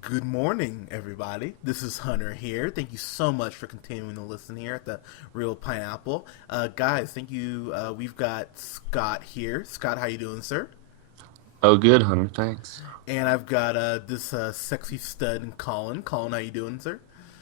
Good morning, everybody. This is Hunter here. Thank you so much for continuing to listen here at the Real Pineapple. Guys, thank you. We've got Scott here. Scott, how you doing, sir? Oh, good, Hunter. Thanks. And I've got this sexy stud, Colin. Colin, how you doing, sir?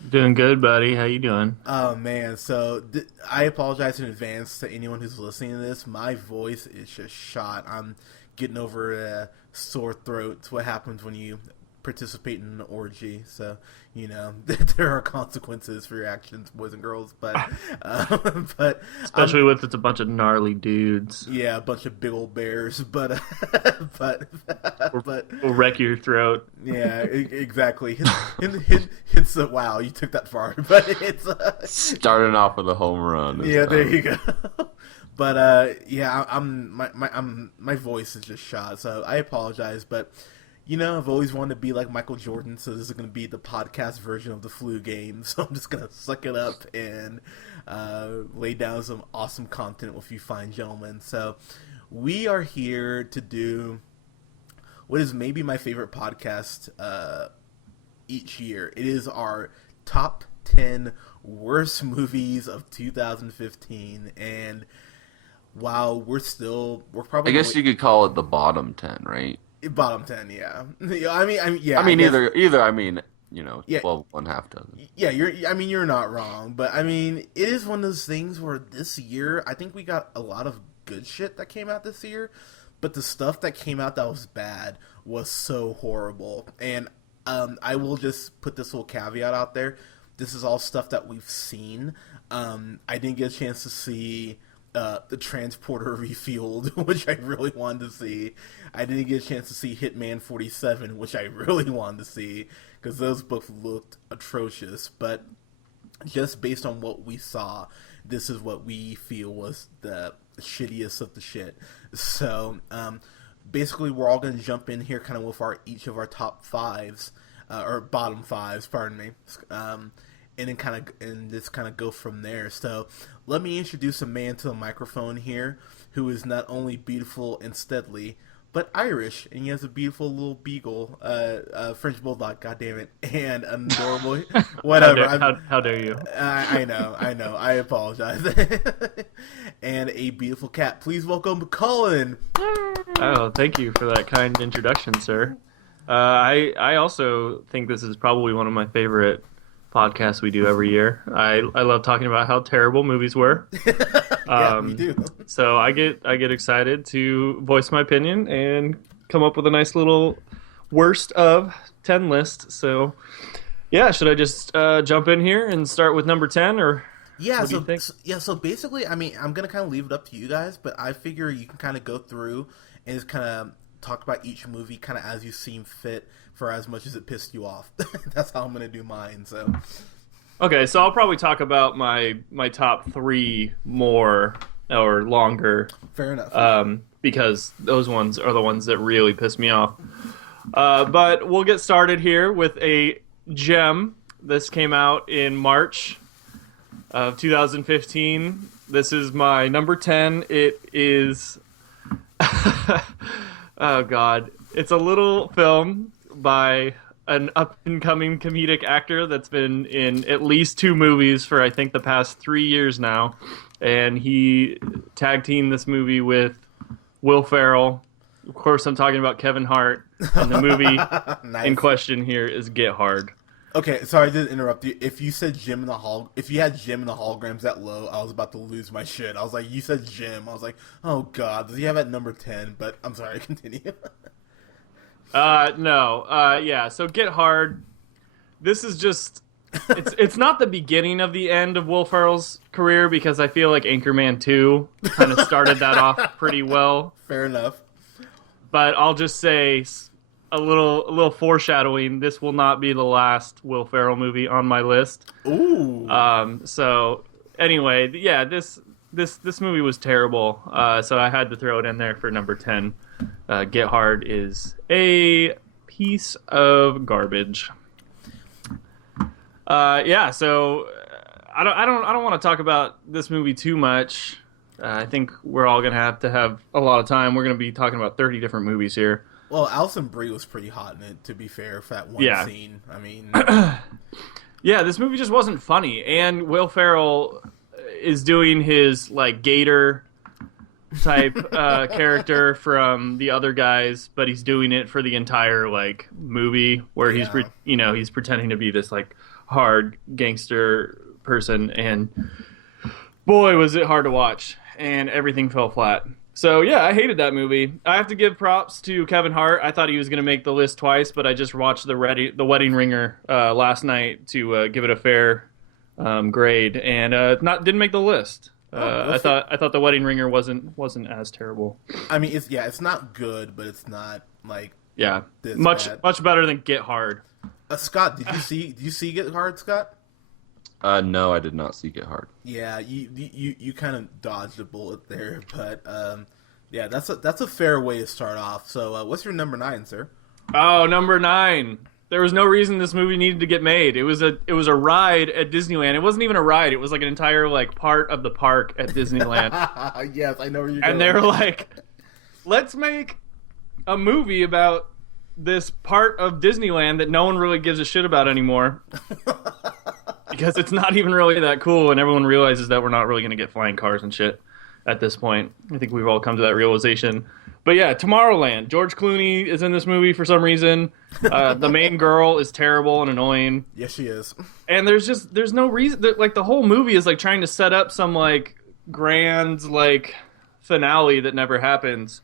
Doing good, buddy. How you doing? Oh man, so I apologize in advance to anyone who's listening to this. My voice is just shot. I'm getting over a sore throat. It's what happens when you participate in an orgy. So there are consequences for your actions, boys and girls. But but Especially with it's a bunch of gnarly dudes. yeah, a bunch of big old bears. But but We'll wreck your throat. yeah, exactly. It's wow, you took that far, but it's Starting off with a home run. yeah, there you go. But yeah, my voice is just shot, so I apologize. But I've always wanted to be like Michael Jordan, so this is going to be the podcast version of the flu game. So I'm just going to suck it up and lay down some awesome content with you fine gentlemen. So we are here to do what is maybe my favorite podcast each year. It is our top 10 worst movies of 2015, and while we're probably I guess you could call it the bottom 10, right? bottom 10, yeah. Yeah, yeah. I mean, guess, either. I mean, Yeah. 12, one half dozen. yeah. You're not wrong, but I mean, it is one of those things where this year, I think we got a lot of good shit that came out this year, but the stuff that came out that was bad was so horrible. And I will just put this little caveat out there: this is all stuff that we've seen. I didn't get a chance to see the Transporter Refueled, which I really wanted to see. I didn't get a chance to see Hitman 47, which I really wanted to see, because those books looked atrocious. But just based on what we saw, this is what we feel was the shittiest of the shit. So, basically, we're all going to jump in here kind of with each of our top fives, or bottom fives, pardon me. And then just kind of go from there. So let me introduce a man to the microphone here who is not only beautiful and steadily, but Irish, and he has a beautiful little beagle, French bulldog, God damn it, and an adorable whatever. How dare you? I know, I apologize. And a beautiful cat. Please welcome Colin. Oh, thank you for that kind introduction, sir. I also think this is probably one of my favorite podcasts we do every year. I love talking about how terrible movies were. Yeah, we do. So I get excited to voice my opinion and come up with a nice little worst of 10 list. So yeah, should I just jump in here and start with number 10, or Yeah, what do you think? so basically, I mean, I'm gonna kind of leave it up to you guys, but I figure you can kind of go through and just kind of talk about each movie kind of as you seem fit for as much as it pissed you off. That's how I'm gonna do mine. So Okay, so I'll probably talk about my top three more or longer, fair enough. because those ones are the ones that really piss me off. But we'll get started here with a gem. This came out in March of 2015. This is my number 10. It is... oh, God. It's a little film by an up-and-coming comedic actor that's been in at least 2 movies for, I think, the past 3 years now. And he tag-teamed this movie with Will Ferrell. Of course, I'm talking about Kevin Hart. And the movie Nice. in question here is Get Hard. Okay, sorry I didn't interrupt you. If you said if you had Jim in the holograms that low, I was about to lose my shit. I was like, you said Jim. I was like, oh god, does he have at number 10? But I'm sorry, continue. No. Yeah, so Get Hard. This is just... It's not the beginning of the end of Will Ferrell's career, because I feel like Anchorman 2 kind of started that off pretty well. Fair enough. But I'll just say a little foreshadowing. This will not be the last Will Ferrell movie on my list. Ooh. So anyway, yeah, this movie was terrible. So I had to throw it in there for number 10. Get Hard is a piece of garbage. Yeah, so I don't want to talk about this movie too much. I think we're all gonna have to have a lot of time. We're gonna be talking about 30 different movies here. Well, Alison Brie was pretty hot in it, to be fair, for that one Yeah. scene. I mean, Yeah, this movie just wasn't funny, and Will Ferrell is doing his like Gator type character from the other guys, but he's doing it for the entire like movie where he's he's pretending to be this like hard gangster person, and boy was it hard to watch, and everything fell flat. So yeah, I hated that movie. I have to give props to Kevin Hart. I thought he was going to make the list twice, but I just watched the Wedding Ringer last night to give it a fair grade, and didn't make the list. I thought the Wedding Ringer wasn't as terrible. I mean, it's not good, but it's not like this much bad. much better than Get Hard. Scott, did you see Get Hard, Scott? No, I did not see Get Hard. Yeah, you kind of dodged a bullet there, but yeah, that's a fair way to start off. So, what's your number 9, sir? Oh, number 9. There was no reason this movie needed to get made. It was a ride at Disneyland. It wasn't even a ride. It was like an entire like part of the park at Disneyland. Yes, I know where you're going. And they were like, let's make a movie about this part of Disneyland that no one really gives a shit about anymore. Because it's not even really that cool, and everyone realizes that we're not really going to get flying cars and shit at this point. I think we've all come to that realization. But yeah, Tomorrowland. George Clooney is in this movie for some reason. The main girl is terrible and annoying. Yes, she is. And there's no reason. Like, the whole movie is like trying to set up some like grand like finale that never happens.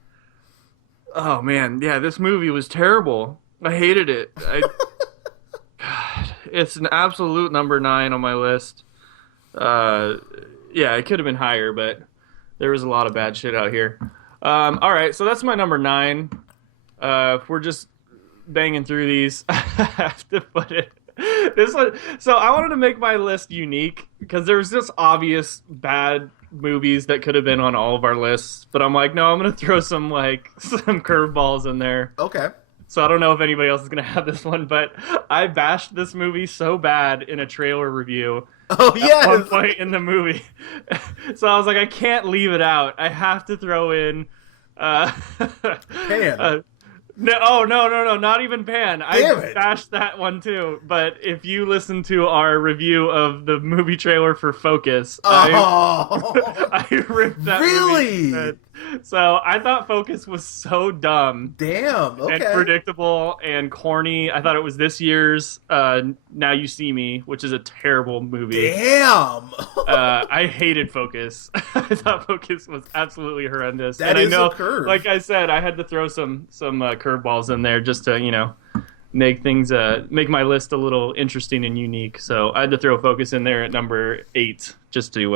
Oh man, yeah, this movie was terrible. I hated it. God, it's an absolute number 9 on my list. Yeah, it could have been higher, but there was a lot of bad shit out here. All right, so that's my number 9. If we're just banging through these, I have to put it. This one. So I wanted to make my list unique because there was just obvious bad movies that could have been on all of our lists, but I'm like, no, I'm gonna throw some curveballs in there. Okay. So I don't know if anybody else is gonna have this one, but I bashed this movie so bad in a trailer review. Oh yes. At one point in the movie, so I was like, I can't leave it out. I have to throw in. Pan. No, not even Pan. Damn I it. bashed that one too. But if you listen to our review of the movie trailer for Focus, I ripped that Really? movie. to shreds. So I thought Focus was so dumb Damn. Okay. and predictable and corny. I thought it was this year's Now You See Me, which is a terrible movie. Damn. I hated Focus. I thought Focus was absolutely horrendous. That and is I know, a curve. like I said, I had to throw some curveballs in there just to make things make my list a little interesting and unique. So I had to throw Focus in there at number 8 just to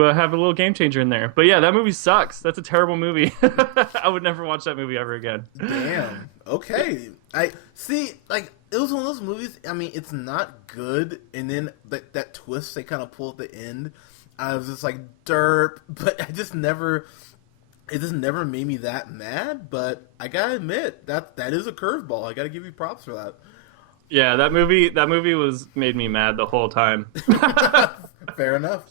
have a little game changer in there. But yeah, that movie sucks. That's a terrible movie. I would never watch that movie ever again. Damn. Okay. I see. Like, it was one of those movies. I mean, it's not good, and then that twist they kind of pull at the end. I was just like, derp. But it just never made me that mad. But I gotta admit that is a curveball. I gotta give you props for that. Yeah, that movie made me mad the whole time. Fair enough.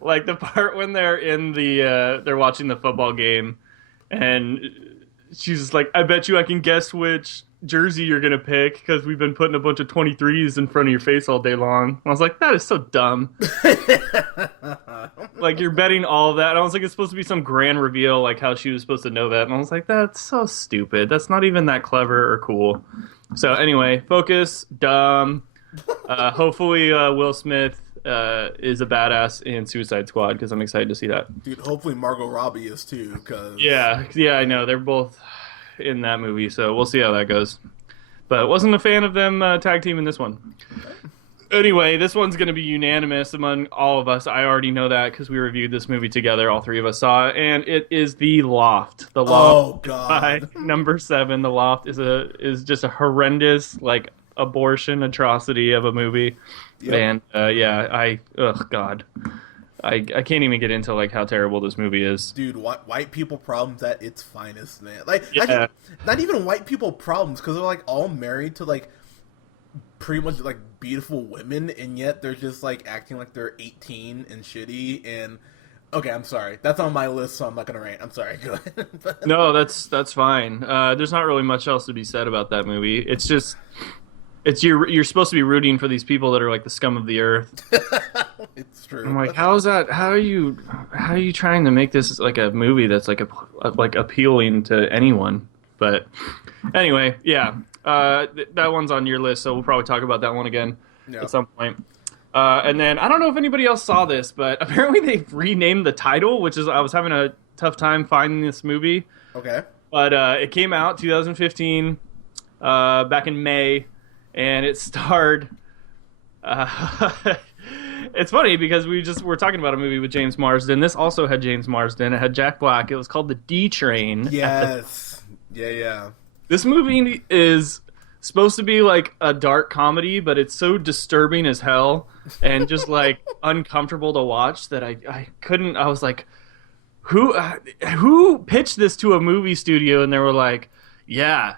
Like the part when they're in they're watching the football game, and she's just like, I bet you I can guess which jersey you're gonna pick because we've been putting a bunch of 23s in front of your face all day long. And I was like, that is so dumb. Like, you're betting all of that. And I was like, it's supposed to be some grand reveal, like how she was supposed to know that. And I was like, that's so stupid. That's not even that clever or cool. So anyway, Focus, dumb. Hopefully Will Smith is a badass in Suicide Squad because I'm excited to see that. Dude, hopefully Margot Robbie is too. Cause... Yeah, I know. They're both in that movie, so we'll see how that goes. But wasn't a fan of them tag team in this one. Anyway, this one's going to be unanimous among all of us. I already know that because we reviewed this movie together. All three of us saw it, and it is The Loft. The Loft. Oh God. Number 7. The Loft is just a horrendous abortion atrocity of a movie. Yep. And God. I can't even get into how terrible this movie is. Dude, white people problems at its finest, man. Not even white people problems, because they're all married to pretty much beautiful women, and yet they're just acting like they're 18 and shitty. And Okay, I'm sorry. That's on my list, so I'm not gonna rant. I'm sorry. Go ahead. No, that's fine. There's not really much else to be said about that movie. It's just you're supposed to be rooting for these people that are like the scum of the earth. It's true. I'm like, how is that? How are you trying to make this like a movie that's like like appealing to anyone? But anyway, yeah, that one's on your list, so we'll probably talk about that one again Yeah. at some point. And then I don't know if anybody else saw this, but apparently they've renamed the title, which is I was having a tough time finding this movie. Okay. But it came out 2015, back in May, and it starred. It's funny because we're talking about a movie with James Marsden. This also had James Marsden. It had Jack Black. It was called The D Train. Yes. Yeah. This movie is supposed to be like a dark comedy, but it's so disturbing as hell and just like uncomfortable to watch that I couldn't. I was like, who pitched this to a movie studio? And they were like, yeah,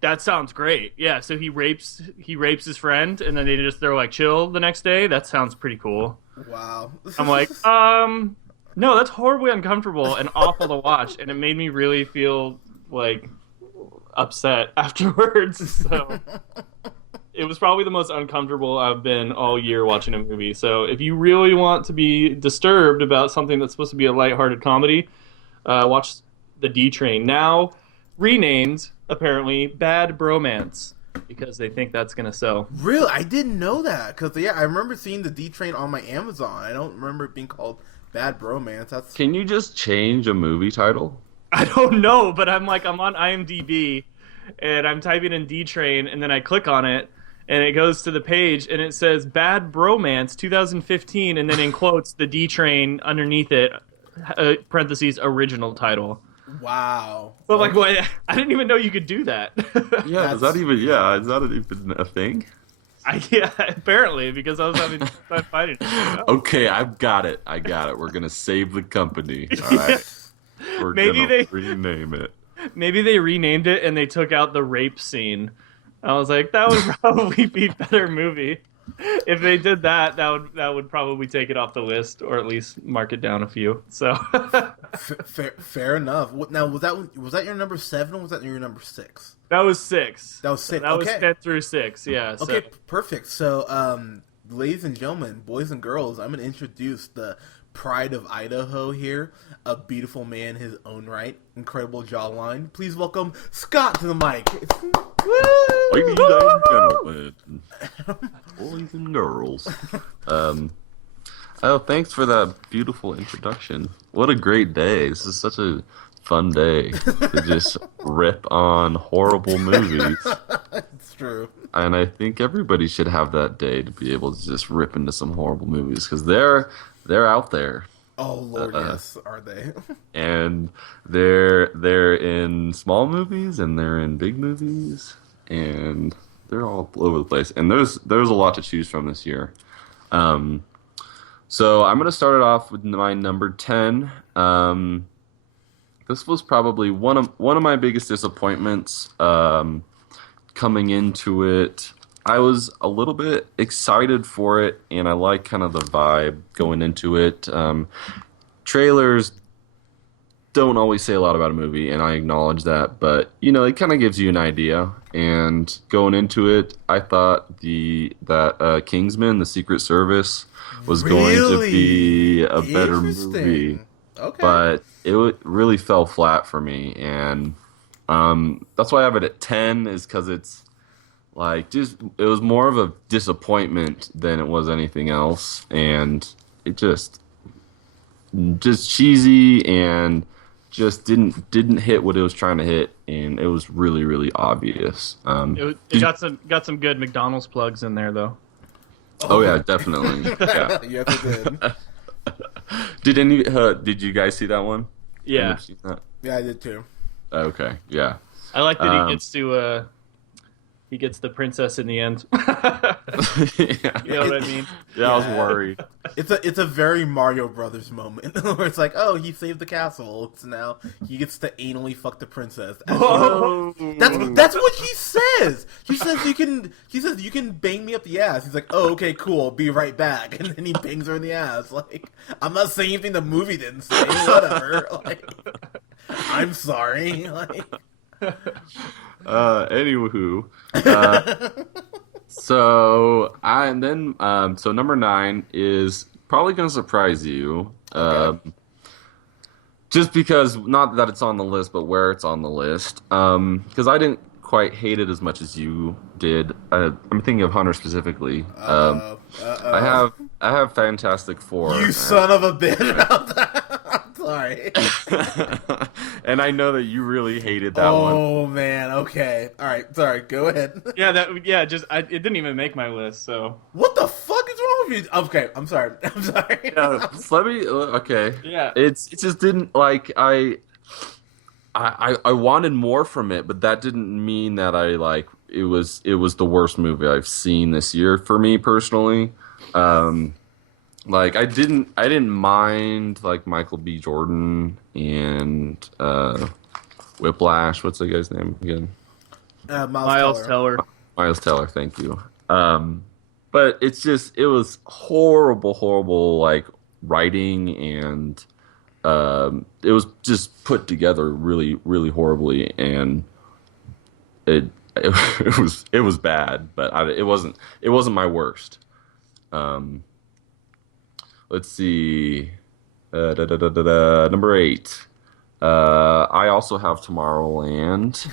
that sounds great. Yeah, so he rapes his friend, and then they're like, chill the next day. That sounds pretty cool. Wow. I'm like, no, that's horribly uncomfortable and awful to watch, and it made me really feel like upset afterwards. So it was probably the most uncomfortable I've been all year watching a movie. So if you really want to be disturbed about something that's supposed to be a lighthearted comedy, watch The D Train. Now renamed, apparently, Bad Bromance, because they think that's gonna sell. Really? I didn't know that. Because, yeah, I remember seeing the D Train on my Amazon. I don't remember it being called Bad Bromance. That's... Can you just change a movie title? I don't know, but I'm on IMDb, and I'm typing in D Train, and then I click on it, and it goes to the page, and it says Bad Bromance 2015, and then in quotes, the D Train underneath it, parentheses, original title. Wow. So I'm like, what? I didn't even know you could do that. Yeah, is that even a thing? Yeah, apparently, because I was having fun fighting. Okay, I've got it. We're gonna save the company. All right. We're gonna rename it. Maybe they renamed it and they took out the rape scene. I was like, that would probably be a better movie. If they did that, that would probably take it off the list, or at least mark it down a few. So Fair enough. Now, was that your number 7 or was that your number 6? that was 6. That was 6. That was Okay. 10 through 6. Yeah. Okay, So. perfect. So, ladies and gentlemen, boys and girls, I'm going to introduce the pride of Idaho here. A beautiful man in his own right. Incredible jawline. Please welcome Scott to the mic. Ladies and gentlemen, boys and girls. Oh, thanks for that beautiful introduction. What a great day. This is such a fun day to just rip on horrible movies. It's true. And I think everybody should have that day to be able to just rip into some horrible movies, because they're out there. Oh, Lord, yes, are they? And they're in small movies and they're in big movies and they're all over the place. And there's a lot to choose from this year. So I'm gonna start it off with my number 10. This was probably one of my biggest disappointments coming into it. I was a little bit excited for it, and I like kind of the vibe going into it. Trailers don't always say a lot about a movie, and I acknowledge that, but it kind of gives you an idea. And going into it, I thought that Kingsman: The Secret Service was going to be a better movie, Okay. but it really fell flat for me, and that's why I have it at 10. Is because it's like it was more of a disappointment than it was anything else, and it just cheesy and just didn't hit what it was trying to hit, and it was really, really obvious. It got some good McDonald's plugs in there though. Oh yeah, definitely. Yeah. Yes, it did. Did you guys see that one? Yeah, Anyone seen that? Yeah, I did too. Okay, yeah. I like that he gets to he gets the princess in the end. Yeah. You know what I mean? Yeah, I was worried. It's a very Mario Brothers moment where it's like, oh, he saved the castle, so now he gets to anally fuck the princess. That's what he says. He says you can bang me up the ass. He's like, oh, okay, cool, I'll be right back, and then he bangs her in the ass. Like, I'm not saying anything the movie didn't say. Whatever. Like, I'm sorry. Like, Anywho, so number 9 is probably gonna surprise you. Okay. Just because, not that it's on the list, but where it's on the list. Because I didn't quite hate it as much as you did. I'm thinking of Hunter specifically. I have Fantastic Four. you son of a bitch. I'm sorry. And I know that you really hated that one. Oh man. Okay. All right. Sorry. Go ahead. It didn't even make my list. So What the fuck is wrong with you? Okay. I'm sorry. I'm sorry. Yeah, just let me. Okay. Yeah. It just didn't like I wanted more from it, but that didn't mean that I like it was the worst movie I've seen this year for me personally. Like I didn't mind like Michael B. Jordan and Whiplash. What's the guy's name again? Miles Teller. Miles Teller. Thank you. But it was horrible like writing, and it was just put together really really horribly, and it was bad, but it wasn't my worst. Let's see. Number 8. I also have Tomorrowland.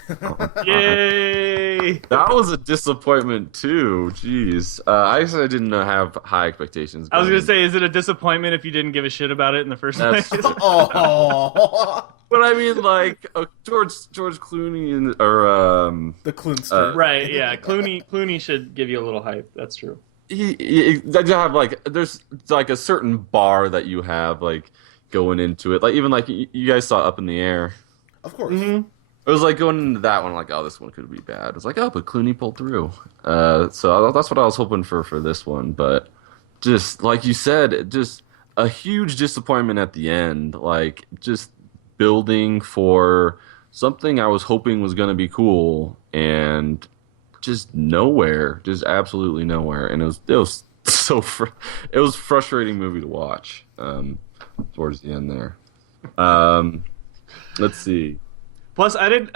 Yay! That was a disappointment too. Jeez. I guess I didn't have high expectations. I was gonna say, is it a disappointment if you didn't give a shit about it in the first place? Oh. But I mean, like George Clooney or The Clunster. Right? Yeah. Clooney should give you a little hype. That's true. you have like there's like a certain bar that you have like going into it. Like even like you guys saw Up in the Air. Of course. Mm-hmm. It was like going into that one like, oh, this one could be bad. It was like, oh, but Clooney pulled through. So that's what I was hoping for this one. But just like you said, just a huge disappointment at the end. Like just building for something I was hoping was going to be cool, and just nowhere, just absolutely nowhere. And it was it was a frustrating movie to watch towards the end there. Let's see. Plus, I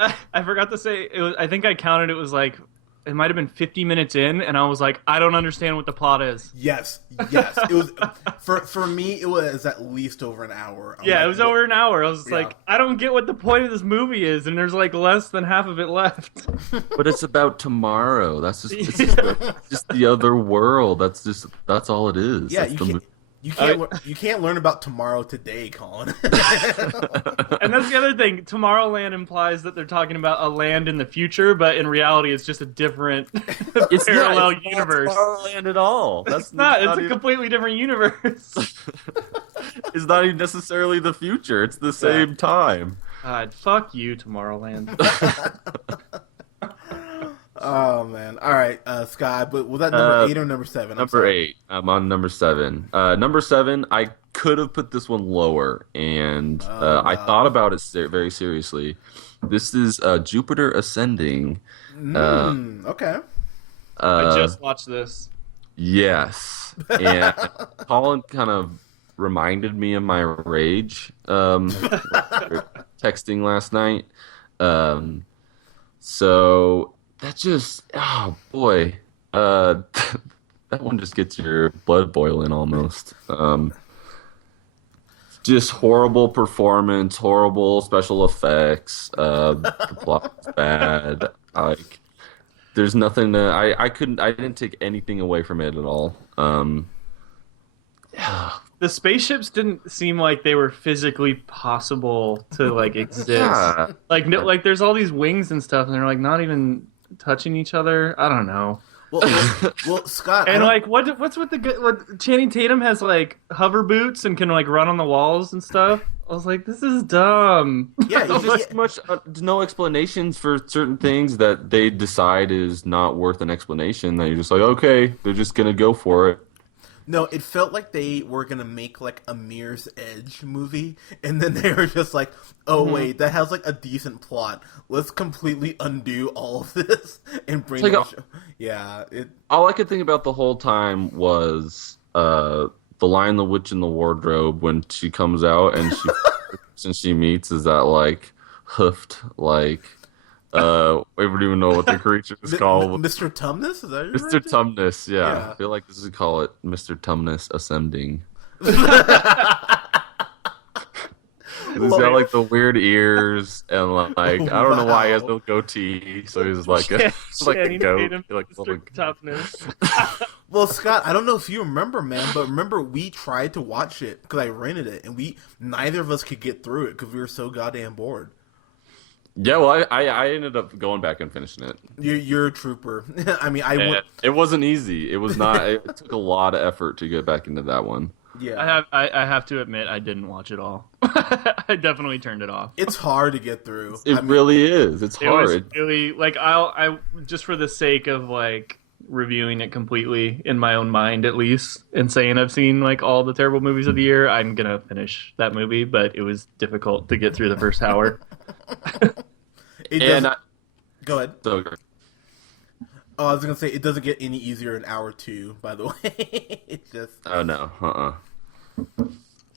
forgot to say, I think I counted it was like, it might have been 50 minutes in, and I was like, I don't understand what the plot is. Yes. It was for me. It was at least over an hour. Yeah, it was over an hour. I was like, I don't get what the point of this movie is, and there's like less than half of it left. But it's about tomorrow. That's just just the other world. That's all it is. Yeah, That's you can't learn about tomorrow today, Colin. And that's the other thing. Tomorrowland implies that they're talking about a land in the future, but in reality, it's just a different parallel universe. It's not Tomorrowland at all. It's not. It's a completely different universe. It's not even necessarily the future. It's the same time. God, fuck you, Tomorrowland. Oh man! All right, Sky. But was that number 8 or number 7? Number 8. I'm on number 7. Number 7. I could have put this one lower, and I thought about it very seriously. This is Jupiter Ascending. Okay. I just watched this. Yes, and Colin kind of reminded me of my rage texting last night. So. That just, oh boy, that one just gets your blood boiling almost. Just horrible performance, horrible special effects. The plot's bad. Like, there's nothing to. I didn't take anything away from it at all. The spaceships didn't seem like they were physically possible to like exist. Yeah. Like there's all these wings and stuff, and they're like not even touching each other. I don't know. Well, Scott, and like what's with what Channing Tatum has like hover boots and can like run on the walls and stuff. I was like, this is dumb. Yeah, There's just much no explanations for certain things that they decide is not worth an explanation. That you're just like, okay, they're just gonna go for it. no, it felt like they were gonna make like a Mirror's Edge movie, and then they were just like, "Oh wait, that has like a decent plot. Let's completely undo all of this and bring It's the like show." Yeah, it. All I could think about the whole time was the Lion, the Witch, and the Wardrobe when she comes out and she since she meets is that like hoofed like we don't even know what the creature is called. Mr. Tumnus, is that your Mr. right? Tumnus, yeah. Yeah. I feel like this is call it Mr. Tumnus ascending. He's got like the weird ears and like I don't know why he has no goatee, so he's like a like a Channing goat, Tatum, like Mr. little. Toughness. Well, Scott, I don't know if you remember, man, but remember we tried to watch it because I rented it, and neither of us could get through it because we were so goddamn bored. Yeah, well, I ended up going back and finishing it. You're a trooper. I mean, I And went. it wasn't easy. It was not. It took a lot of effort to get back into that one. Yeah, I have to admit I didn't watch it all. I definitely turned it off. it's hard to get through. It I mean, really is. It's It was hard. really like I just for the sake of like reviewing it completely in my own mind at least and saying I've seen like all the terrible movies of the year, I'm gonna finish that movie, but it was difficult to get through the first hour. it And doesn't- go ahead. so Oh, I was gonna say it doesn't get any easier in hour 2. By the way, it's just. oh no,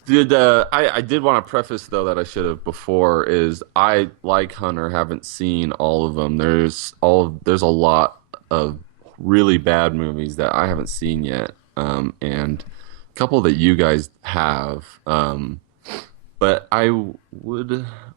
Dude, I did want to preface though that I should have before is I like Hunter haven't seen all of them. There's a lot of really bad movies that I haven't seen yet, and a couple that you guys have. But I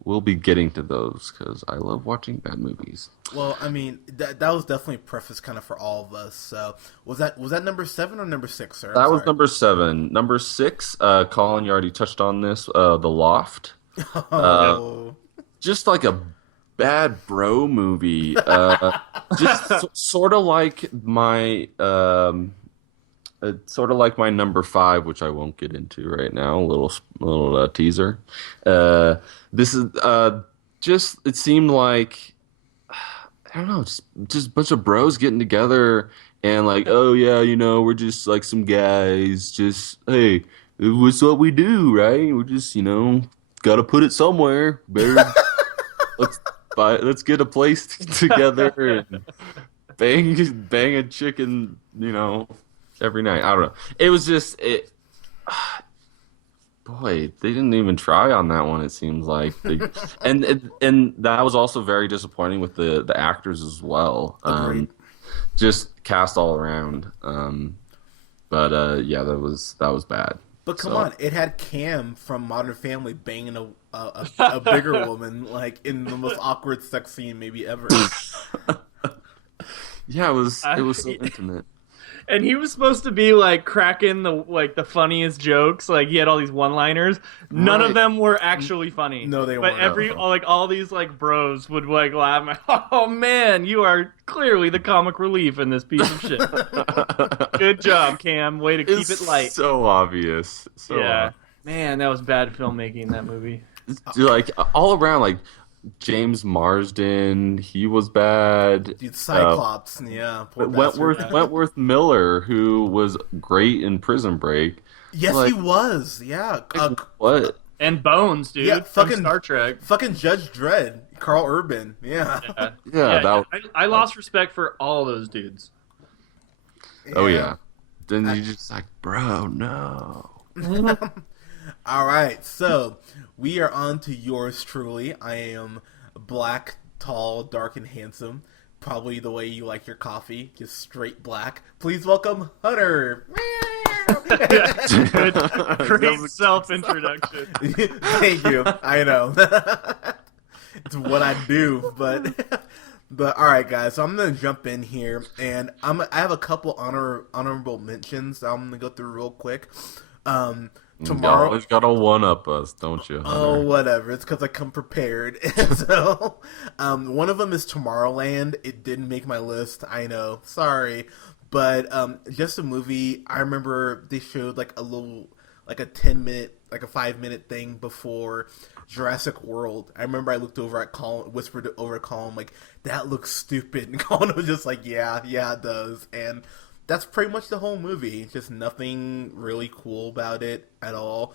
will be getting to those because I love watching bad movies. Well, I mean, that was definitely a preface kind of for all of us. So was that number 7 or number 6, sir? That was number 7. Number 6, Colin, you already touched on this. The Loft, Oh, just like a bad bro movie. Sort of like my sort of like my number 5, which I won't get into right now. A little teaser. This is just. It seemed like I don't know, just a bunch of bros getting together and like, oh yeah, we're just like some guys. Just hey, what's what we do, right? We're just got to put it somewhere. Better let's get a place together and bang a chicken, every night. I don't know. It was just boy, they didn't even try on that one. It seems like, and that was also very disappointing with the actors as well. Agreed. Just cast all around. But yeah, that was bad. but come on, it had Cam from Modern Family banging a bigger woman like in the most awkward sex scene maybe ever. Yeah, it was so intimate. And he was supposed to be like cracking the funniest jokes. Like he had all these one-liners. None Right. of them were actually funny. No, they but weren't. all these like bros would like laugh. Oh man, you are clearly the comic relief in this piece of shit. Good job, Cam. Way to keep It's it light. so obvious. So Yeah, man, that was bad filmmaking. That movie. like all around, like James Marsden, he was bad. Dude, Cyclops, yeah. Poor But bastard. Wentworth Miller, who was great in Prison Break. Yes, like- he was. Yeah. What? And Bones, dude. Yeah, from fucking- Star Trek. Fucking Judge Dredd, Carl Urban. Yeah. Yeah, I lost respect for all those dudes. oh yeah. Then you just like, bro, no. All right, so we are on to yours truly. I am black, tall, dark, and handsome. Probably the way you like your coffee, just straight black. Please welcome Hunter. Great self-introduction. Thank you. I know. It's what I do, but all right, guys. So I'm gonna jump in here, and I have a couple honorable mentions. I'm gonna go through real quick. You Tomorrow. always gotta one up us, don't you? Oh, Hunter? whatever. It's because I come prepared. So, one of them is Tomorrowland. It didn't make my list. I know. Sorry. But just a movie. I remember they showed like a little like a 10-minute, like a 5-minute thing before Jurassic World. I remember I looked over at Colin, whispered over at Colin, like, that looks stupid. And Colin was just like, yeah, it does. And that's pretty much the whole movie. Just nothing really cool about it at all.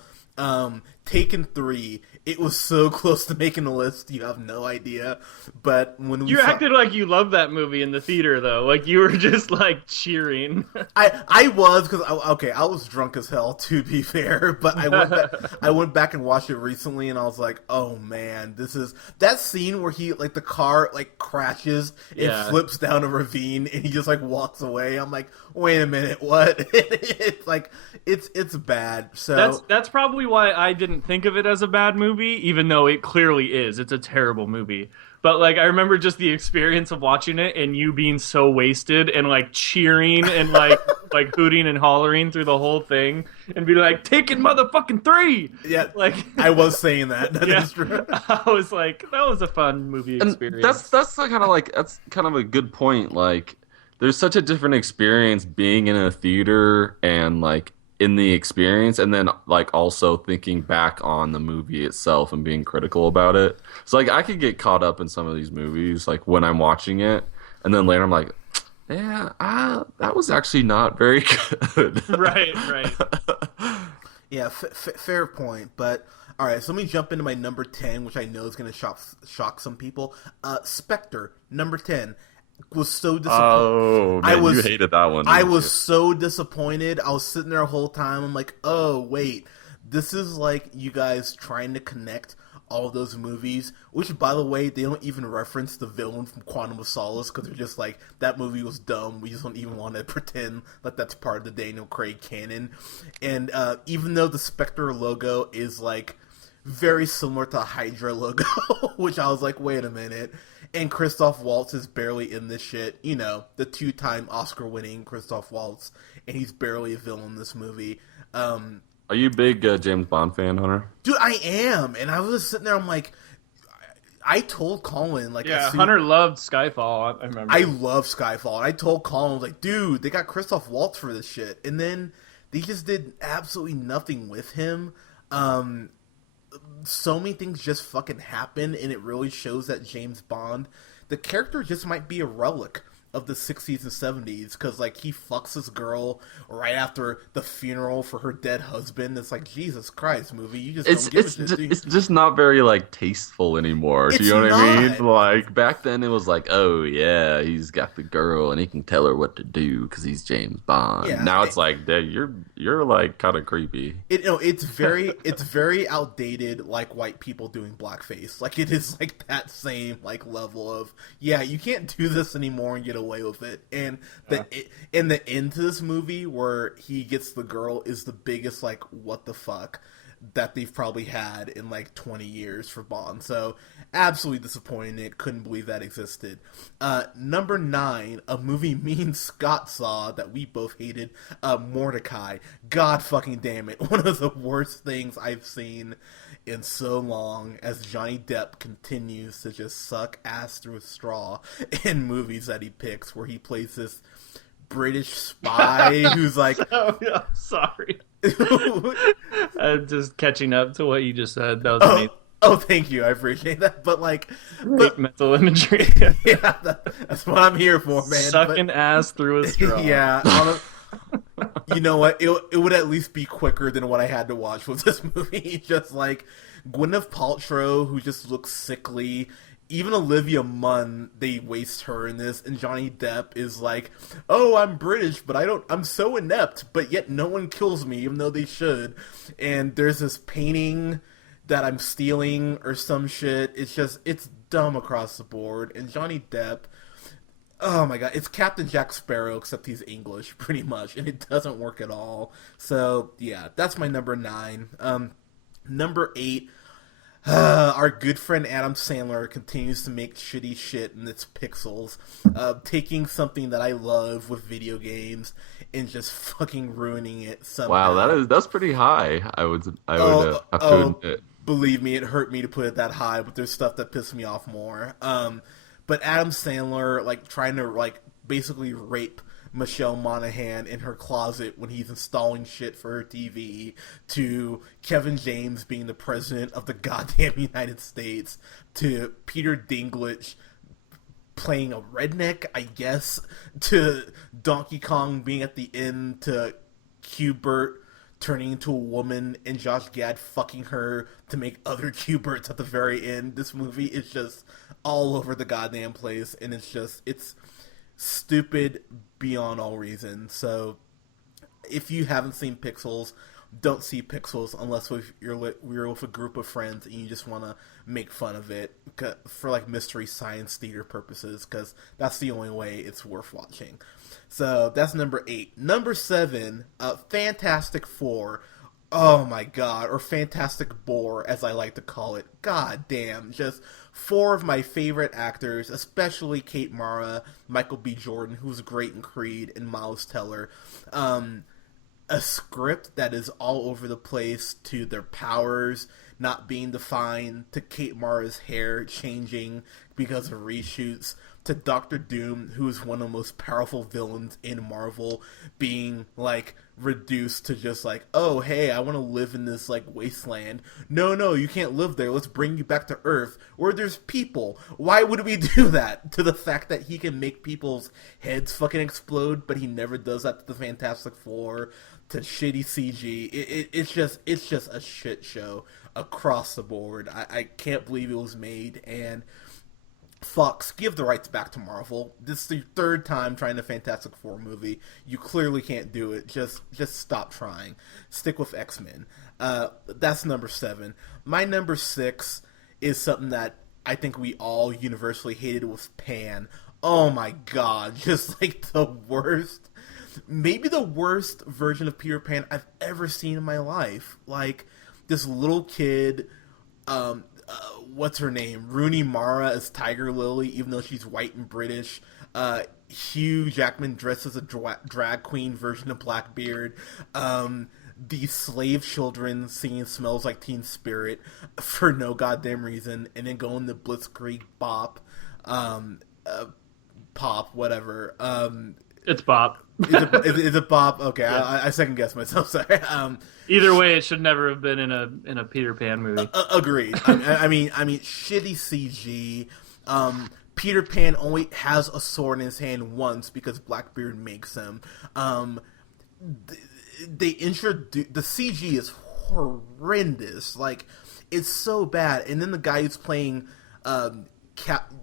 Taken 3, it was so close to making the list, you have no idea. But when we acted like you loved that movie in the theater, though. Like, you were just, like, cheering. I was, because, I was drunk as hell, to be fair. But I went back and watched it recently, and I was like, oh, man, this is... That scene where he, like, the car, like, crashes and flips down a ravine, and he just, like, walks away. I'm like, wait a minute, what? It's, like, it's bad. So That's probably why I didn't think of it as a bad movie, even though it clearly is. It's a terrible movie. But, like, I remember just the experience of watching it and you being so wasted and, like, cheering and, like, like hooting and hollering through the whole thing and being like, Taken motherfucking 3! Yeah, like I was saying that. That is true. I was like, that was a fun movie experience. And that's kind of like, that's kind of a good point. Like, there's such a different experience being in a theater and, like, in the experience, and then like also thinking back on the movie itself and being critical about it. So like I could get caught up in some of these movies like when I'm watching it, and then later I'm like, yeah, that was actually not very good. Right. Yeah, fair point. But all right, so let me jump into my number 10, which I know is going to shock some people. Spectre, number 10. Was so disappointed. Oh, man, you hated that one. I was so disappointed. I was sitting there the whole time. I'm like, oh, wait. This is like you guys trying to connect all those movies, which, by the way, they don't even reference the villain from Quantum of Solace because they're just like, that movie was dumb. We just don't even want to pretend like that's part of the Daniel Craig canon. And even though the Spectre logo is like very similar to the Hydra logo, which I was like, wait a minute. And Christoph Waltz is barely in this shit. You know, the 2-time Oscar-winning Christoph Waltz, and he's barely a villain in this movie. Are you a big James Bond fan, Hunter? Dude, I am. And I was just sitting there, I'm like, I told Colin, like... Yeah, Hunter loved Skyfall, I remember. I love Skyfall. And I told Colin, I was like, dude, they got Christoph Waltz for this shit. And then they just did absolutely nothing with him. So many things just fucking happen, and it really shows that James Bond, the character just might be a relic of the 60s and 70s, because like he fucks this girl right after the funeral for her dead husband. It's like, Jesus Christ, movie, you just don't give a shit. It's just not very like tasteful anymore. Do you know what I mean? Like back then it was like, oh yeah, he's got the girl and he can tell her what to do because he's James Bond. Yeah, now it's like, you're like kind of creepy. It's very outdated, like white people doing blackface. Like it is like that same like level of, yeah, you can't do this anymore and get away with it. And the end to this movie where he gets the girl is the biggest like what the fuck that they've probably had in like 20 years for Bond. So absolutely disappointed. Couldn't believe that existed. Number 9, a movie me and Scott saw that we both hated, Mordecai. God fucking damn it. One of the worst things I've seen in so long, as Johnny Depp continues to just suck ass through a straw in movies that he picks, where he plays this British spy who's like... Oh, yeah, sorry. I'm just catching up to what you just said. That was amazing. Oh, thank you. I appreciate that. But like... Great mental imagery. Yeah, that's what I'm here for, man. Sucking ass through a straw. Yeah. You know what? It would at least be quicker than what I had to watch with this movie. Just like Gwyneth Paltrow, who just looks sickly. Even Olivia Munn, they waste her in this. And Johnny Depp is like, oh, I'm British, but I'm so inept, but yet no one kills me, even though they should. And there's this painting that I'm stealing or some shit. It's dumb across the board. And Johnny Depp... Oh my god, it's Captain Jack Sparrow, except he's English, pretty much, and it doesn't work at all. So, yeah, that's my number 9. Number 8, our good friend Adam Sandler continues to make shitty shit in its pixels, taking something that I love with video games and just fucking ruining it somehow. Wow, that's pretty high, I would have to admit. Believe me, it hurt me to put it that high, but there's stuff that pissed me off more. But Adam Sandler, like, trying to, like, basically rape Michelle Monaghan in her closet when he's installing shit for her TV, to Kevin James being the president of the goddamn United States, to Peter Dinklage playing a redneck, I guess, to Donkey Kong being at the end, to Q-Bert turning into a woman and Josh Gad fucking her to make other Q-Berts at the very end. This movie is just all over the goddamn place, and it's stupid beyond all reason. So if you haven't seen Pixels, don't see Pixels unless you're with a group of friends and you just want to make fun of it for like Mystery Science Theater purposes, because that's the only way it's worth watching. So that's number 8. Number 7, Fantastic Four. Oh my god, or Fantastic Boar, as I like to call it. God damn, just 4 of my favorite actors, especially Kate Mara, Michael B. Jordan, who's great in Creed, and Miles Teller. A script that is all over the place, to their powers not being defined, to Kate Mara's hair changing because of reshoots, to Doctor Doom, who is one of the most powerful villains in Marvel, being like reduced to just like, oh hey, I want to live in this like wasteland. No, you can't live there. Let's bring you back to Earth where there's people. Why would we do that? To the fact that he can make people's heads fucking explode, but he never does that to the Fantastic Four. To shitty CG, it's just a shit show across the board. I can't believe it was made, and Fox, give the rights back to Marvel. This is the 3rd time trying a Fantastic Four movie. You clearly can't do it. Just stop trying. Stick with X-Men. That's number 7. My number 6 is something that I think we all universally hated, was Pan. Oh my god, just like the worst. Maybe the worst version of Peter Pan I've ever seen in my life. Like, this little kid, what's her name? Rooney Mara as Tiger Lily, even though she's white and British. Hugh Jackman dressed as a drag queen version of Blackbeard. The slave children singing Smells Like Teen Spirit for no goddamn reason. And then going to Blitzkrieg Bop. Pop, whatever. It's Bop. Is it Bob? Okay, Yeah. I second guess myself. Sorry. Either way, it should never have been in a Peter Pan movie. Agreed. I mean, shitty CG. Peter Pan only has a sword in his hand once because Blackbeard makes him. They introduce the CG is horrendous. Like, it's so bad. And then the guy who's playing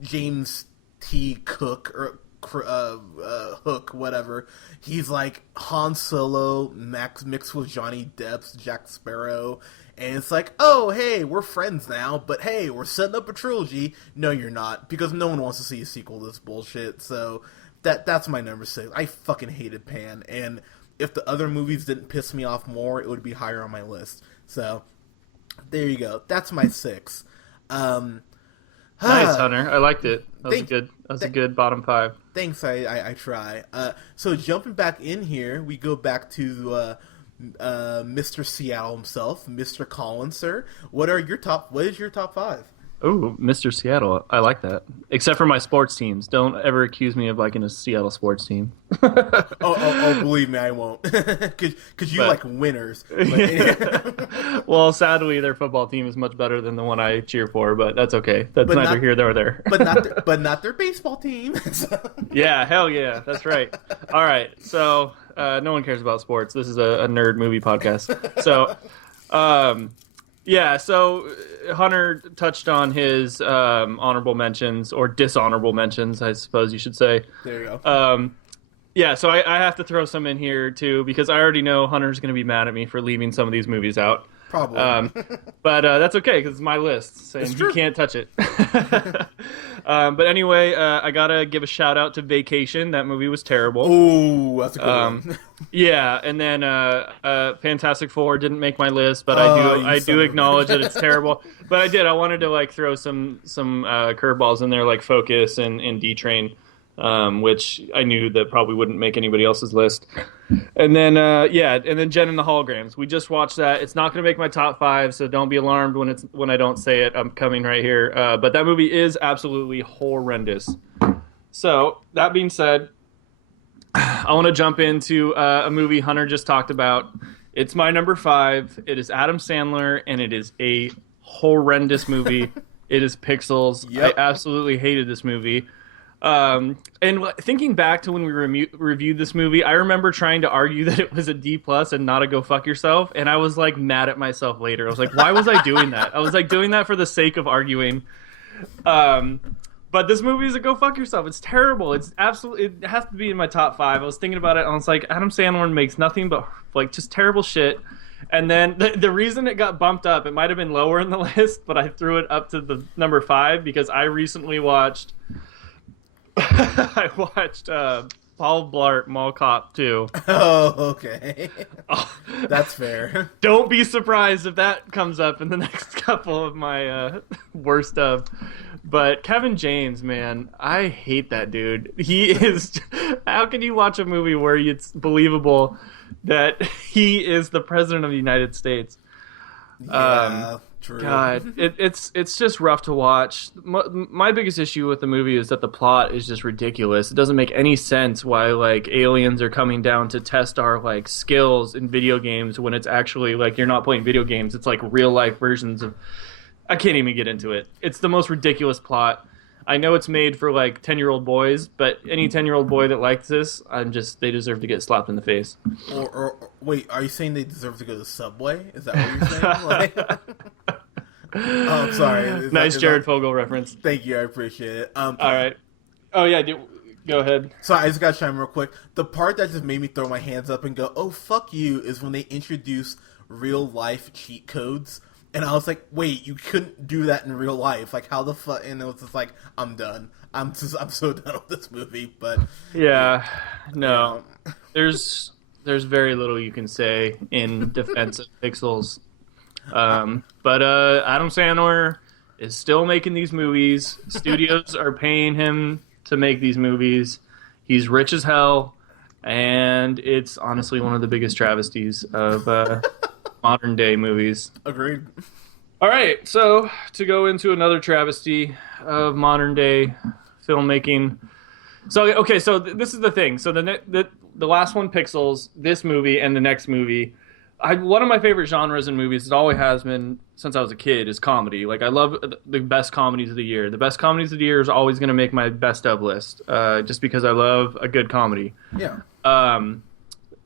James T. Cook or Hook, whatever. He's like Han Solo mixed with Johnny Depp's Jack Sparrow, and it's like, oh hey, we're friends now, but hey, we're setting up a trilogy. No, you're not, because no one wants to see a sequel to this bullshit. So that's my number 6. I fucking hated Pan, and if the other movies didn't piss me off more, it would be higher on my list. So there you go. That's my 6. Nice, Hunter. I liked it. That was a good bottom 5. Thanks, I try. So jumping back in here, we go back to Mr. Seattle himself, Mr. Collins, sir. What is your top 5? Ooh, Mr. Seattle. I like that. Except for my sports teams. Don't ever accuse me of liking a Seattle sports team. oh, believe me, I won't. Because you like winners. Well, sadly, their football team is much better than the one I cheer for, but that's okay. That's But neither not- here nor there. but not their baseball team. Yeah, hell yeah. That's right. All right. So, no one cares about sports. This is a nerd movie podcast. So, yeah, so Hunter touched on his honorable mentions, or dishonorable mentions, I suppose you should say. There you go. Yeah, so I have to throw some in here, too, because I already know Hunter's going to be mad at me for leaving some of these movies out. Probably. But that's okay, because it's my list, saying It's you true. can't touch it. But anyway, I got to give a shout-out to Vacation. That movie was terrible. Oh, that's a good one. Yeah, and then Fantastic Four didn't make my list, but Oh, you I son do of a acknowledge bitch. that it's terrible. But I did. I wanted to like throw some curveballs in there, like Focus and D Train, which I knew that probably wouldn't make anybody else's list. And then and then Jen and the Holograms. We just watched that. It's not going to make my top 5, so don't be alarmed when I don't say it. I'm coming right here. But that movie is absolutely horrendous. So that being said, I want to jump into a movie Hunter just talked about. It's my number 5. It is Adam Sandler, and it is a horrendous movie. It is Pixels. Yep. I absolutely hated this movie. And thinking back to when we reviewed this movie, I remember trying to argue that it was a D+ and not a go fuck yourself, and I was like mad at myself later. I was like, why was I doing that? I was like doing that for the sake of arguing. But this movie is a go fuck yourself. It's terrible. It's absolutely. It has to be in my top 5. I was thinking about it, and I was like, Adam Sandler makes nothing but like just terrible shit. And then the reason it got bumped up, it might have been lower in the list, but I threw it up to the number 5 because I recently watched. I watched Paul Blart Mall Cop 2. Oh, okay. Oh. That's fair. Don't be surprised if that comes up in the next couple of my worst of. But Kevin James, man, I hate that dude. He is. How can you watch a movie where it's believable that he is the president of the United States? Yeah, true. God, it's just rough to watch. My biggest issue with the movie is that the plot is just ridiculous. It doesn't make any sense why like aliens are coming down to test our like skills in video games when it's actually like you're not playing video games. It's like real life versions of. I can't even get into it. It's the most ridiculous plot. I know it's made for like 10-year-old boys, but any 10-year-old boy that likes this, they deserve to get slapped in the face. Or wait, are you saying they deserve to go to Subway? Is that what you're saying? Oh, I'm sorry. Nice Jared Fogle reference. Thank you, I appreciate it. All right. Oh yeah, go ahead. So I just got to chime in real quick. The part that just made me throw my hands up and go, "Oh fuck you," is when they introduce real life cheat codes. And I was like, wait, you couldn't do that in real life. Like, how the fuck? And it was just like, I'm done. I'm so done with this movie. But yeah, no, there's very little you can say in defense of Pixels. But Adam Sandler is still making these movies. Studios are paying him to make these movies. He's rich as hell, and it's honestly one of the biggest travesties of modern day movies. Agreed. All right, so to go into another travesty of modern day filmmaking. So okay, so this is the thing. So the last one, Pixels, this movie, and the next movie. One of my favorite genres in movies, it always has been since I was a kid, is comedy. Like I love the best comedies of the year. The best comedies of the year is always going to make my best of list, just because I love a good comedy. Yeah.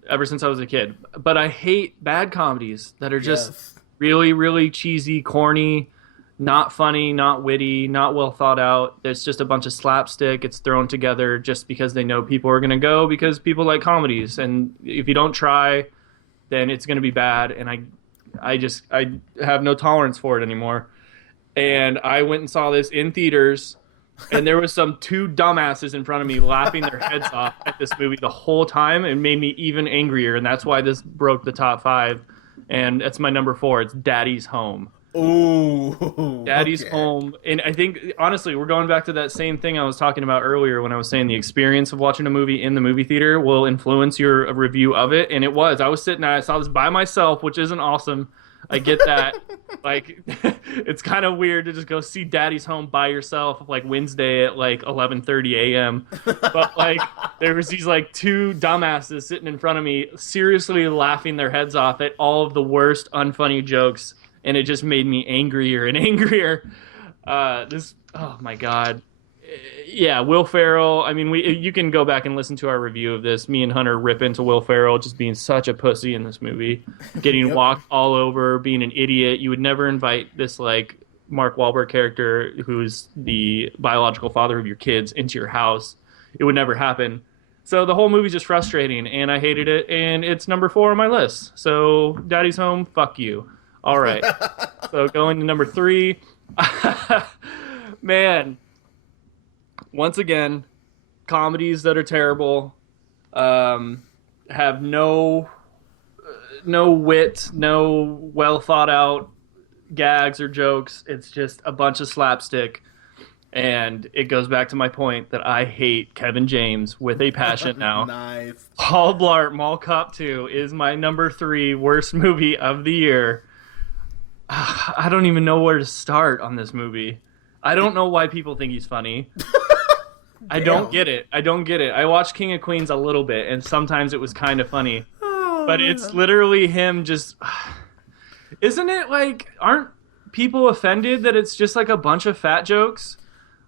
Ever since I was a kid. But I hate bad comedies that are just really, really cheesy, corny, not funny, not witty, not well thought out. There's just a bunch of slapstick. It's thrown together just because they know people are going to go because people like comedies. And if you don't try, then it's going to be bad. And I have no tolerance for it anymore. And I went and saw this in theaters. And there was some 2 dumbasses in front of me laughing their heads off at this movie the whole time. It made me even angrier, and that's why this broke the top 5. And that's my number 4. It's Daddy's Home. Ooh. Daddy's Home. And I think, honestly, we're going back to that same thing I was talking about earlier when I was saying the experience of watching a movie in the movie theater will influence your review of it. And it was. I was sitting there, I saw this by myself, which isn't awesome. I get that. Like, it's kind of weird to just go see Daddy's Home by yourself, like Wednesday at like 11:30 a.m. But like, there was these like 2 dumbasses sitting in front of me, seriously laughing their heads off at all of the worst unfunny jokes, and it just made me angrier and angrier. Oh my god. Yeah, Will Ferrell. I mean, you can go back and listen to our review of this. Me and Hunter rip into Will Ferrell just being such a pussy in this movie, getting walked all over, being an idiot. You would never invite this like Mark Wahlberg character, who's the biological father of your kids, into your house. It would never happen. So the whole movie's just frustrating, and I hated it. And it's number 4 on my list. So Daddy's Home, fuck you. All right. So going to number 3, man. Once again, comedies that are terrible, have no wit, no well thought out gags or jokes. It's just a bunch of slapstick. And it goes back to my point that I hate Kevin James with a passion now. Nice. Paul Blart Mall Cop 2 is my number 3 worst movie of the year. I don't even know where to start on this movie. I don't know why people think he's funny. I don't Damn. get it. I don't get it. I watched King of Queens a little bit, and sometimes it was kind of funny. Oh, But it's literally him just. Isn't it like. Aren't people offended that it's just like a bunch of fat jokes?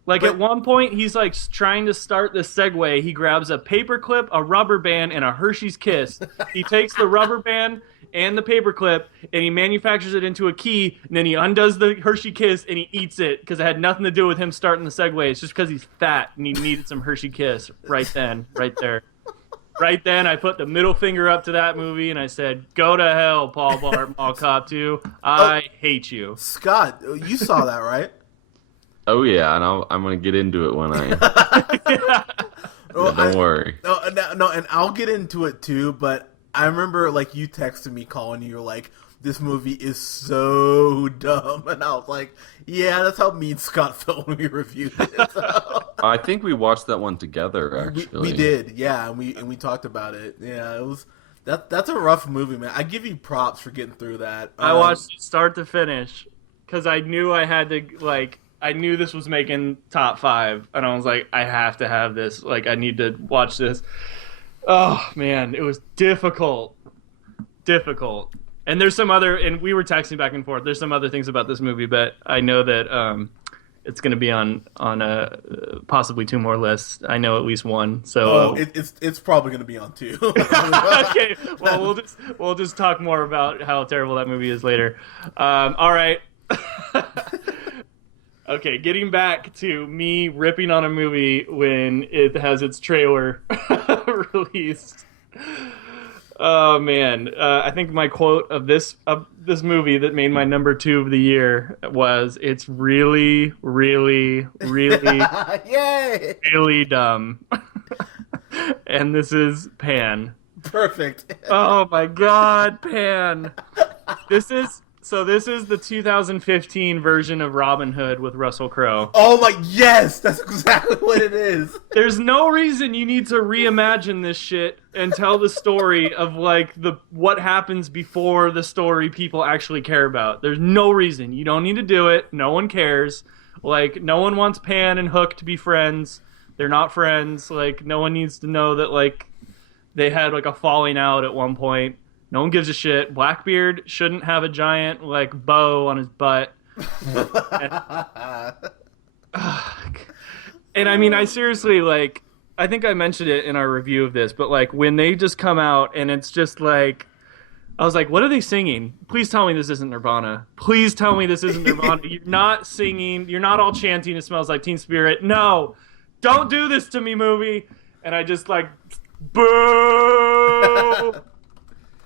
Like But- at one point, he's like trying to start the segue. He grabs a paperclip, a rubber band, and a Hershey's Kiss. He takes the rubber band and the paperclip, and he manufactures it into a key. And then he undoes the Hershey Kiss and he eats it because it had nothing to do with him starting the segue. It's just because he's fat and he needed some Hershey Kiss right then, right there. Right then, I put the middle finger up to that movie and I said, "Go to hell, Paul Blart Mall Cop 2. I hate you." Scott, you saw that, right? Oh yeah, and I'm gonna get into it when I. Well, Don't worry. No, and I'll get into it too. But I remember, like, you texted me, calling you, like, "This movie is so dumb," and I was like, "Yeah, that's how me and Scott felt when we reviewed it." So, I think we watched that one together. we, Actually, we did, yeah, and we talked about it. Yeah, it was that's a rough movie, man. I give you props for getting through that. I watched it start to finish because I knew I had to, like, I knew this was making top 5, and I was like, I have to have this. Like, I need to watch this. Oh, man, it was difficult. Difficult. And there's some other, and we were texting back and forth, there's some other things about this movie, but I know that it's going to be on possibly 2 more lists. I know at least 1. So it's probably going to be on 2. okay, well we'll just talk more about how terrible that movie is later. All right. Okay, getting back to me ripping on a movie when it has its trailer released. Oh man, I think my quote of this movie that made my number 2 of the year was, "It's really, really, really, Yay! really dumb." And this is Pan. Perfect. Oh my God, Pan. This is the 2015 version of Robin Hood with Russell Crowe. Oh my, yes, that's exactly what it is. There's no reason you need to reimagine this shit and tell the story of like what happens before the story people actually care about. There's no reason. You don't need to do it. No one cares. Like, no one wants Pan and Hook to be friends. They're not friends. Like, no one needs to know that, like, they had like a falling out at one point. No one gives a shit. Blackbeard shouldn't have a giant, like, bow on his butt. And I mean, I seriously, like, I think I mentioned it in our review of this, but like when they just come out and it's just like, I was like, what are they singing? Please tell me this isn't Nirvana. Please tell me this isn't Nirvana. You're not singing. You're not all chanting "It Smells Like Teen Spirit." No, don't do this to me, movie. And I just like, boo.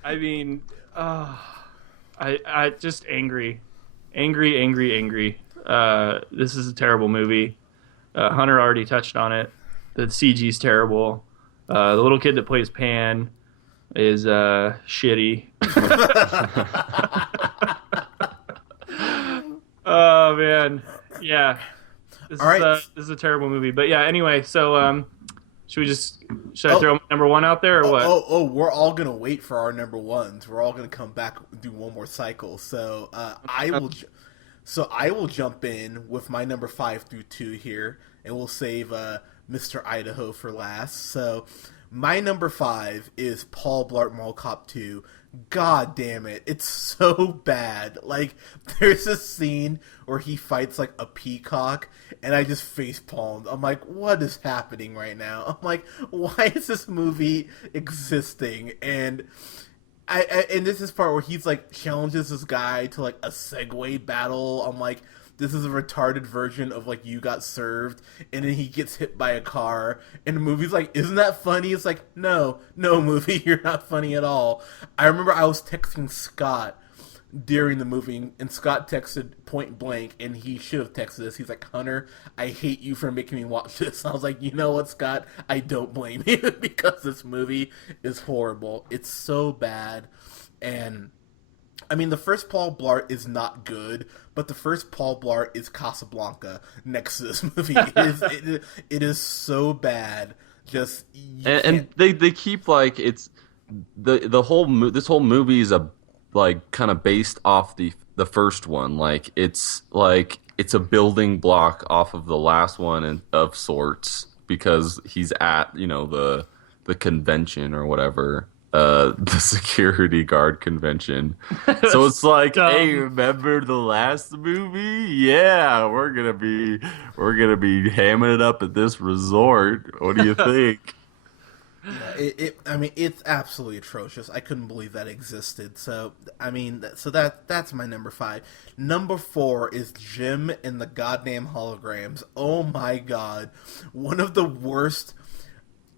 I mean, I just angry. This is a terrible movie. Hunter already touched on it. The CG's terrible. The little kid that plays Pan is shitty. Oh man, yeah. This All right. This is a terrible movie. But yeah, anyway. So should I throw number 1 out there or what? We're all gonna wait for our number 1s. We're all gonna come back and do one more cycle. So I will jump in with my number 5 through 2 here, and we'll save Mr. Idaho for last. So my number 5 is Paul Blart Mall Cop 2. God damn it, it's so bad. Like, there's a scene where he fights like a peacock, and I just face palmed. I'm like, what is happening right now? I'm like, why is this movie existing? And and this is part where he's like challenges this guy to like a Segway battle. I'm like, this is a retarded version of like You Got Served, and then he gets hit by a car, and the movie's like, isn't that funny? It's like, no movie, you're not funny at all. I remember I was texting Scott during the movie, and Scott texted point blank, and he should have texted this. He's like, Hunter, I hate you for making me watch this. I was like, you know what, Scott? I don't blame you, because this movie is horrible. It's so bad. And I mean, the first Paul Blart is not good, but the first Paul Blart is Casablanca next to this movie. It is so bad. Just and they keep like it's the whole this whole movie is a like kind of based off the first one. Like it's a building block off of the last one of sorts. because he's at, the convention or whatever, the security guard convention. So it's like, hey, Dumb. remember the last movie? Yeah, we're gonna be hamming it up at this resort. What do you think? I mean, it's absolutely atrocious. I couldn't believe that existed. So, I mean, that's my number five. Number four is Jim and the goddamn holograms. Oh my god, one of the worst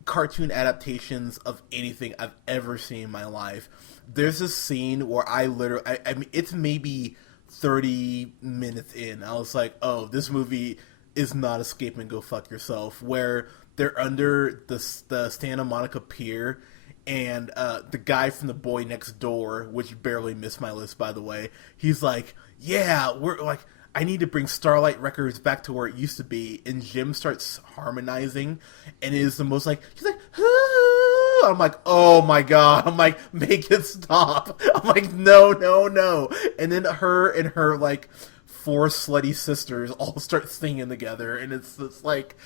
cartoon adaptations of anything I've ever seen in my life. There's a scene where I mean, it's maybe 30 minutes in. I was like, oh, this movie is not Escape and Go Fuck Yourself, where they're under the Santa Monica Pier, and the guy from The Boy Next Door, which barely missed my list, by the way, he's like, yeah, we're like, I need to bring Starlight Records back to where it used to be, and Jim starts harmonizing, and it is the most like, he's like, "Ooh." I'm like, oh my god, I'm like, make it stop. I'm like, no, no, no. And then her and her, like, four slutty sisters all start singing together, and it's just like,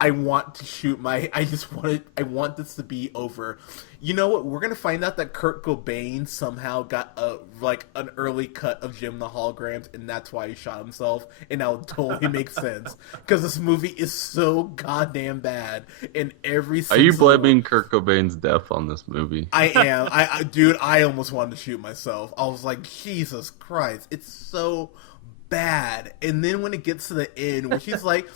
I want to shoot my. I want this to be over. You know what? We're gonna find out that Kurt Cobain somehow got an early cut of Jim the Holograms, and that's why he shot himself. And that would totally make sense because this movie is so goddamn bad. And every Are you single blaming Kurt Cobain's death on this movie? I am. Dude, I almost wanted to shoot myself. I was like, Jesus Christ, it's so bad. And then when it gets to the end where she's like,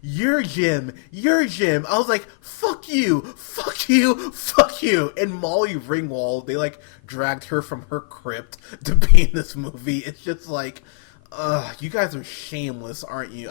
you're Jim, I was like, fuck you, fuck you, fuck you. And Molly Ringwald, they like dragged her from her crypt to be in this movie. It's just like, you guys are shameless, aren't you?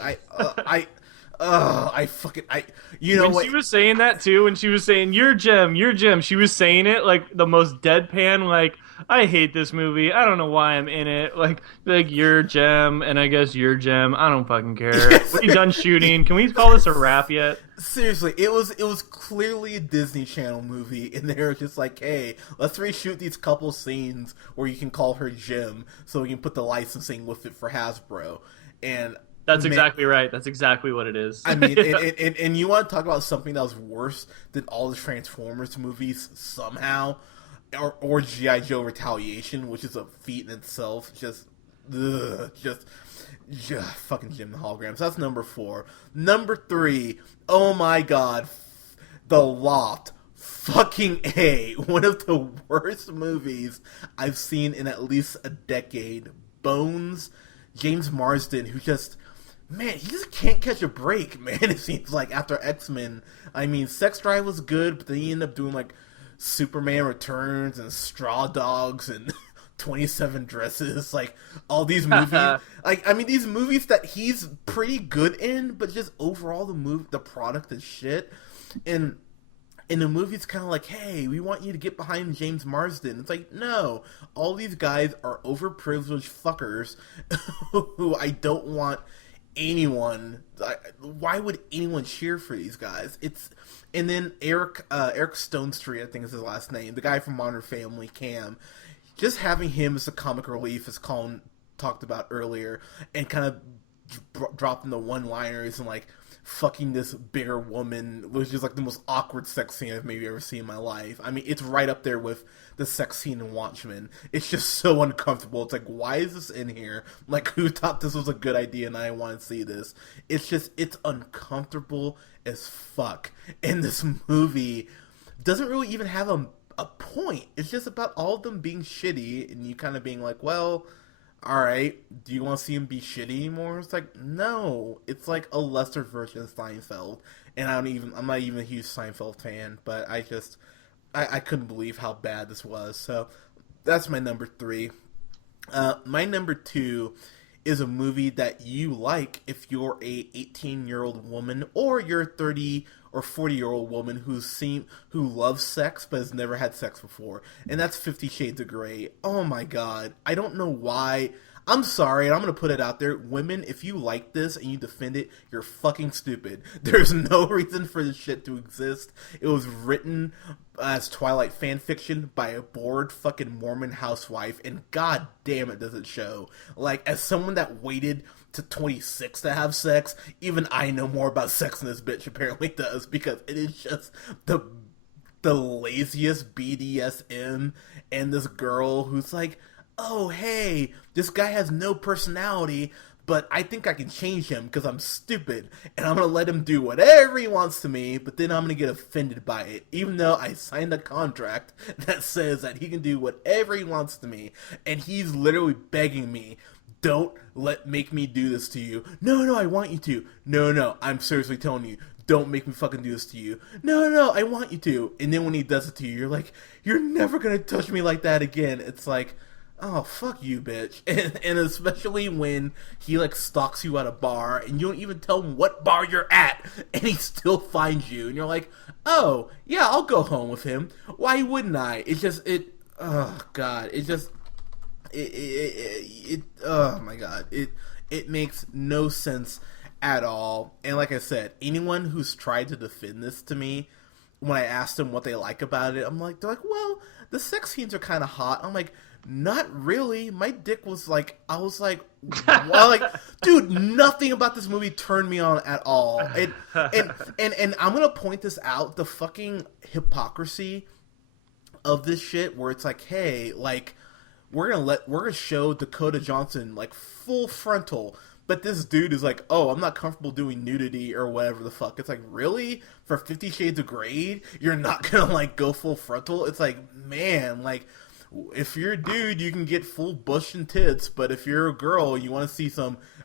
You know When what? she was saying that too, when she was saying you're Jim, she was saying it like the most deadpan, like, I hate this movie. I don't know why I'm in it. Like you're Jim, and I guess you're Jim. I don't fucking care. Yes. Are you done shooting? Can we call this a wrap yet? Seriously, it was clearly a Disney Channel movie, and they were just like, hey, let's reshoot these couple scenes where you can call her Jim, so we can put the licensing with it for Hasbro. And That's exactly right. That's exactly what it is. I mean, and you want to talk about something that was worse than all the Transformers movies somehow, or G.I. Joe Retaliation, which is a feat in itself. Just fucking Jim the Holograms. That's number four. Number three, oh my god, The Loft. Fucking A. One of the worst movies I've seen in at least a decade. Bones, James Marsden, who just... Man, he just can't catch a break, man, it seems like, after X-Men. I mean, Sex Drive was good, but then he ended up doing, like, Superman Returns and Straw Dogs and 27 Dresses, like, all these movies. Like, I mean, these movies that he's pretty good in, but just overall the product is shit. And the movie's kind of like, hey, we want you to get behind James Marsden. It's like, no, all these guys are overprivileged fuckers who I don't want anyone. Why would anyone cheer for these guys? And then Eric Stone Street, I think is his last name, the guy from Modern Family, Cam. Just having him as a comic relief, as Colin talked about earlier, and kind of dropping the one-liners and like fucking this bigger woman was just like the most awkward sex scene I've maybe ever seen in my life. I mean, it's right up there with the sex scene in Watchmen. It's just so uncomfortable. It's like, why is this in here? Like, who thought this was a good idea and I want to see this? It's uncomfortable as fuck. And this movie doesn't really even have a point. It's just about all of them being shitty and you kind of being like, well, alright, do you want to see him be shitty anymore? It's like, no. It's like a lesser version of Seinfeld. And I'm not even a huge Seinfeld fan, but I couldn't believe how bad this was. So that's my number three. My number two is a movie that you like if you're a 18-year-old woman or you're a 30 or 40-year-old woman who loves sex but has never had sex before. And that's 50 Shades of Grey. Oh my god. I don't know why. I'm sorry, and I'm going to put it out there. Women, if you like this and you defend it, you're fucking stupid. There's no reason for this shit to exist. It was written as Twilight fan fiction by a bored fucking Mormon housewife, and god damn it does it show. Like, as someone that waited to 26 to have sex. Even I know more about sex than this bitch apparently does, because it is just the laziest BDSM. And this girl who's like, oh hey, this guy has no personality, but I think I can change him because I'm stupid, and I'm gonna let him do whatever he wants to me, but then I'm gonna get offended by it, even though I signed a contract that says that he can do whatever he wants to me, and he's literally begging me, don't make me do this to you. No, no, I want you to. No, no, I'm seriously telling you, don't make me fucking do this to you. No, no, I want you to. And then when he does it to you, you're like, you're never gonna touch me like that again. It's like, oh, fuck you, bitch. And especially when he, like, stalks you at a bar, and you don't even tell him what bar you're at, and he still finds you, and you're like, oh, yeah, I'll go home with him. Why wouldn't I? It's just, oh, God, it just, oh, my God, it makes no sense at all. And like I said, anyone who's tried to defend this to me, when I asked them what they like about it, they're like, well, the sex scenes are kind of hot. I'm like, not really. My dick was like, I was like, well, like, dude, nothing about this movie turned me on at all. And I'm gonna point this out, the fucking hypocrisy of this shit, where it's like, hey, like, we're gonna show Dakota Johnson like full frontal, but this dude is like, oh, I'm not comfortable doing nudity or whatever the fuck. It's like, really? For 50 Shades of Grey, you're not gonna like go full frontal? It's like, man, like, if you're a dude, you can get full bush and tits, but if you're a girl, you want to see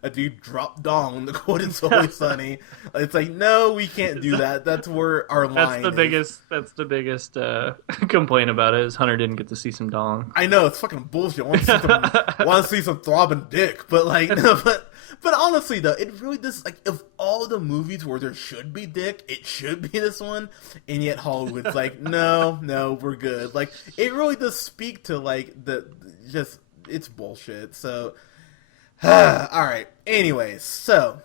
a dude drop dong, the quote is always sunny. It's like, no, we can't do that. That's where our line is. That's the biggest complaint about it, is Hunter didn't get to see some dong. I know, it's fucking bullshit. I want to see some throbbing dick, but like, no, but honestly though, it really does, like, of all the movies where there should be dick, it should be this one, and yet Hollywood's like, no, we're good. Like, it really does speak to like it's bullshit. So, alright, anyways, so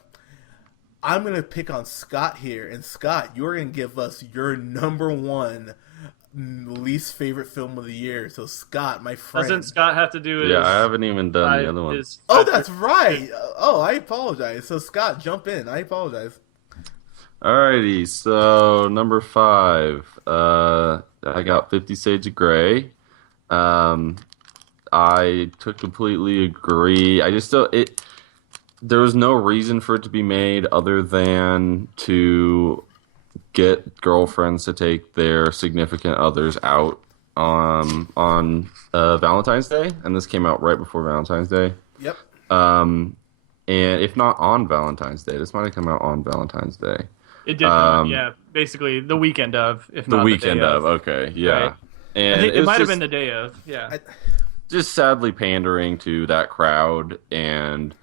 I'm gonna pick on Scott here, and Scott, you're gonna give us your number one least favorite film of the year. So Scott, my friend, doesn't Scott have to do his... Yeah, I haven't even done the other one. Oh, that's right. Oh, I apologize. So Scott, jump in. I apologize. Alrighty, so number 5, I got 50 Shades of Grey. I completely agree. I just don't, there was no reason for it to be made other than to get girlfriends to take their significant others out on Valentine's Day, and this came out right before Valentine's Day. Yep. And if not on Valentine's Day, this might have come out on Valentine's Day. It did come out, yeah, basically the weekend of, if not the weekend day of. Okay, yeah. Right. And I think it might have been the day of, yeah. Just sadly pandering to that crowd, and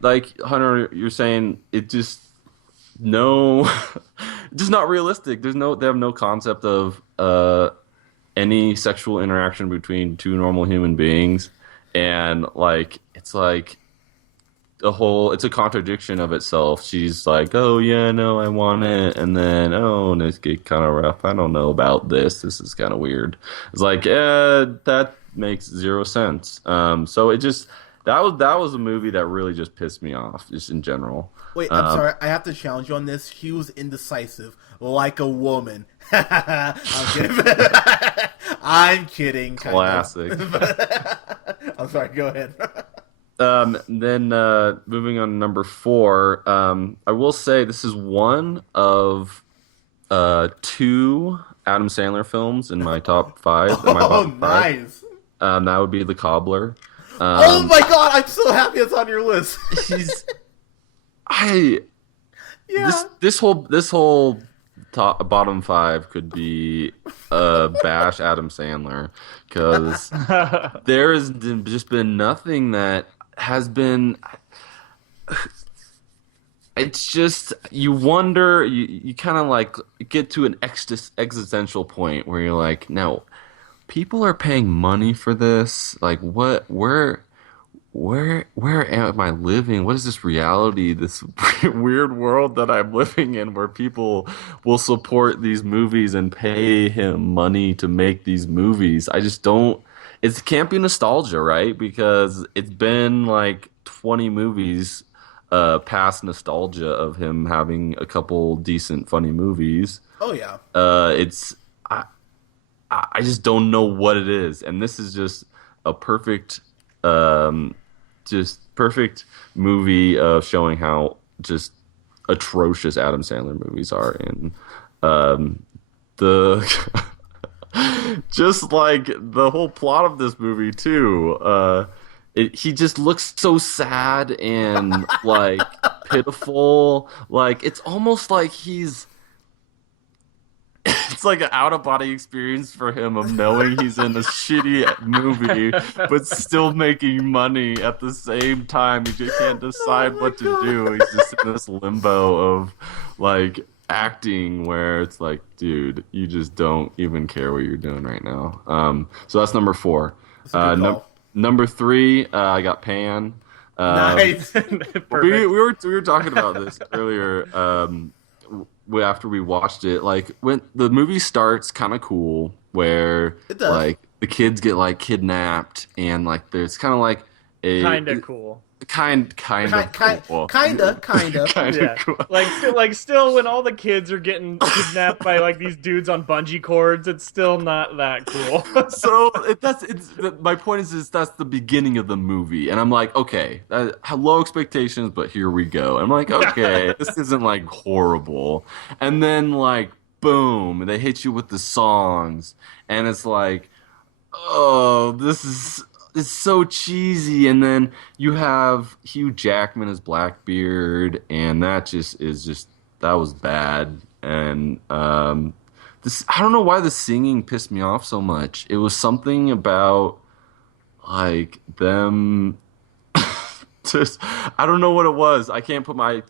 like Hunter, you're saying, it just just not realistic. They have no concept of any sexual interaction between two normal human beings, and like it's like it's a contradiction of itself. She's like, oh yeah, no, I want it, and then oh, and it's get kind of rough. I don't know about this. This is kind of weird. It's like, that makes zero sense. So it just that was a movie that really just pissed me off, just in general. Wait, I'm sorry. I have to challenge you on this. He was indecisive, like a woman. I'm kidding. I'm kidding. Classic. I'm sorry. Go ahead. Then moving on to number 4, I will say this is one of 2 Adam Sandler films in my top 5. Oh, nice. That would be The Cobbler. Oh my god, I'm so happy it's on your list. This whole bottom 5 could be bash Adam Sandler, because there has just been nothing that has been. It's just, you wonder, you kind of like get to an existential point where you're like, now people are paying money for this. Like, what? Where am I living? What is this reality? This weird world that I'm living in, where people will support these movies and pay him money to make these movies. I just don't. It can't be nostalgia, right? Because it's been like 20 movies past nostalgia of him having a couple decent, funny movies. Oh yeah. It's I just don't know what it is, and this is just a just perfect movie of showing how just atrocious Adam Sandler movies are, and the just like the whole plot of this movie too. He just looks so sad and like pitiful. Like it's almost like it's like an out of body experience for him of knowing he's in a shitty movie, but still making money at the same time. He just can't decide what to do. He's just in this limbo of like acting where it's like, dude, you just don't even care what you're doing right now. So that's number 4. Number 3, I got Pan. Nice. we were talking about this earlier. After we watched it, like when the movie starts, kind of cool, where like the kids get like kidnapped, and like there's kind of like a kind of cool. Kind of cool. Kinda. Yeah. Cool. Like still when all the kids are getting kidnapped by like these dudes on bungee cords, it's still not that cool. So my point is that's the beginning of the movie, and I'm like, okay, I have low expectations, but here we go. I'm like, okay, this isn't like horrible, and then like boom, they hit you with the songs, and it's like, oh, it's so cheesy, and then you have Hugh Jackman as Blackbeard, and that was bad. And I don't know why the singing pissed me off so much. It was something about like them. Just I don't know what it was. I can't put my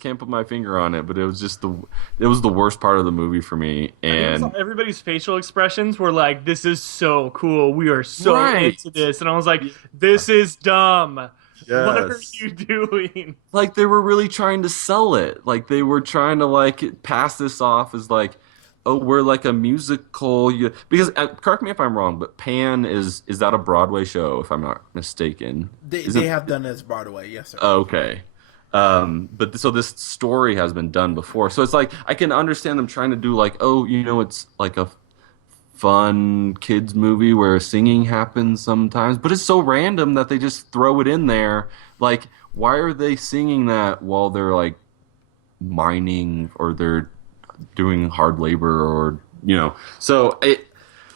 finger on it, but it was just the worst part of the movie for me. And everybody's facial expressions were like, "This is so cool. We are so into this," and I was like, "This is dumb. Yes. What are you doing?" Like they were really trying to sell it. Like they were trying to like pass this off as like, oh, we're like a musical. Because correct me if I'm wrong, but Pan is that a Broadway show? If I'm not mistaken, they have done it as Broadway. Yes, sir. Okay, but so this story has been done before, so it's like I can understand them trying to do like, oh, it's like a fun kids movie where singing happens sometimes, but it's so random that they just throw it in there. Like, why are they singing that while they're like mining or they're doing hard labor or so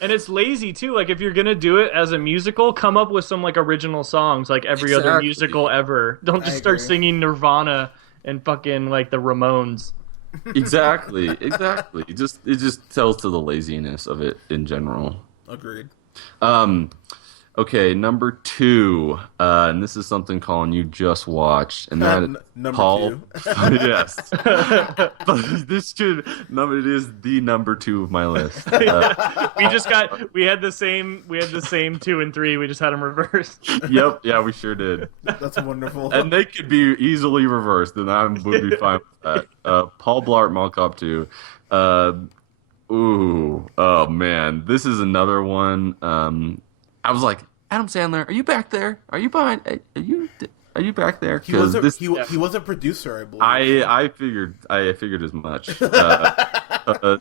and it's lazy too. Like if you're gonna do it as a musical, come up with some like original songs like every other musical ever. Don't just start singing Nirvana and fucking like the Ramones. Exactly. It just tells to the laziness of it in general. Agreed. Okay, number 2, and this is something, Colin, you just watched, and that number Paul. 2. Yes, it is the number 2 of my list. We had the same 2 and 3. We just had them reversed. Yep, yeah, we sure did. That's wonderful. And they could be easily reversed, and I would be fine with that. Paul Blart Mall Cop 2. Oh man, this is another one. I was like, Adam Sandler, are you back there? Are you behind? Are you back there? He was a producer, I believe. I figured as much. Probably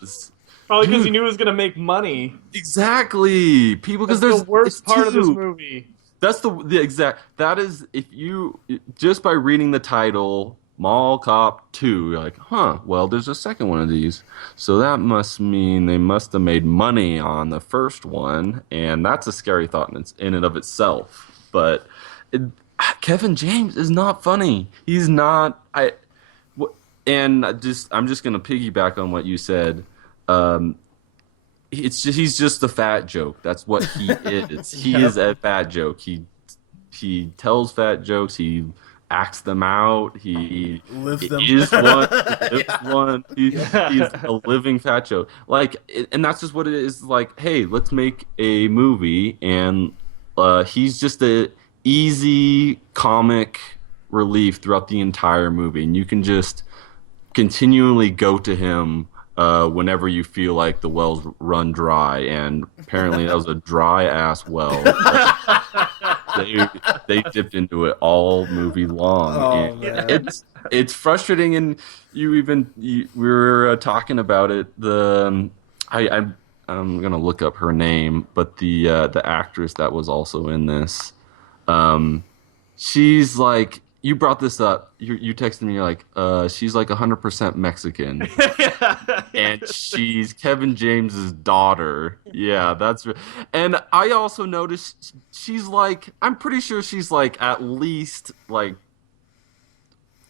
because he knew he was going to make money. Exactly. People, because there's the worst part of this movie. That's the exact. That is, if you just by reading the title, Mall Cop 2, you're like, huh, well, there's a second one of these. So that must mean they must have made money on the first one, and that's a scary thought in and of itself. But Kevin James is not funny. He's not. I'm just gonna piggyback on what you said. He's just a fat joke. That's what he is. He is a fat joke. He tells fat jokes. He acts them out. He lives them. Is one. Lives one. He's a living fat joke. Like, and that's just what it is. Like, hey, let's make a movie, and he's just a easy comic relief throughout the entire movie, and you can just continually go to him whenever you feel like the wells run dry, and apparently that was a dry ass well. they dipped into it all movie long. Oh, And man. it's frustrating, and we were talking about it. I'm gonna look up her name, but the actress that was also in this, she's like, you brought this up. You texted me, you're like, she's like 100% Mexican, and she's Kevin James's daughter. Yeah, and I also noticed she's like, I'm pretty sure she's like at least like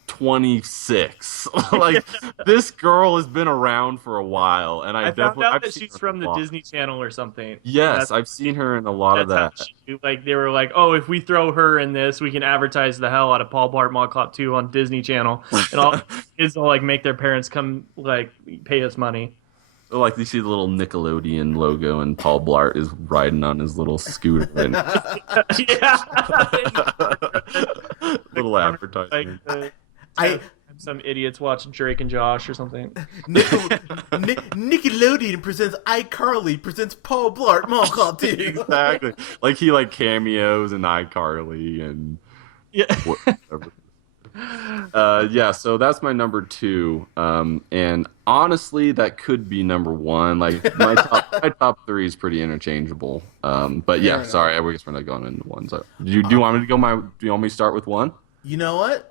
26. Like, this girl has been around for a while, and I found out I've that seen she's her from a the lot. Disney Channel or something. Yes, I've seen her in a lot of That's that. how like they were like, oh, if we throw her in this, we can advertise the hell out of Paul Blart Mall Cop 2 on Disney Channel, and all kids will like make their parents come like pay us money. Like, you see the little Nickelodeon logo, and Paul Blart is riding on his little scooter, and Yeah, little like advertisement. I some idiots watching Drake and Josh or something. Nickelodeon presents iCarly presents Paul Blart Mall Cop 2. Exactly. Like, he like cameos in iCarly and Yeah. whatever. Yeah, so that's my number 2. And honestly, that could be number 1. Like, my top 3 is pretty interchangeable. But yeah, Fair sorry, I guess we're not going into one. So, do you want me to go? Do you want me to start with 1? You know what?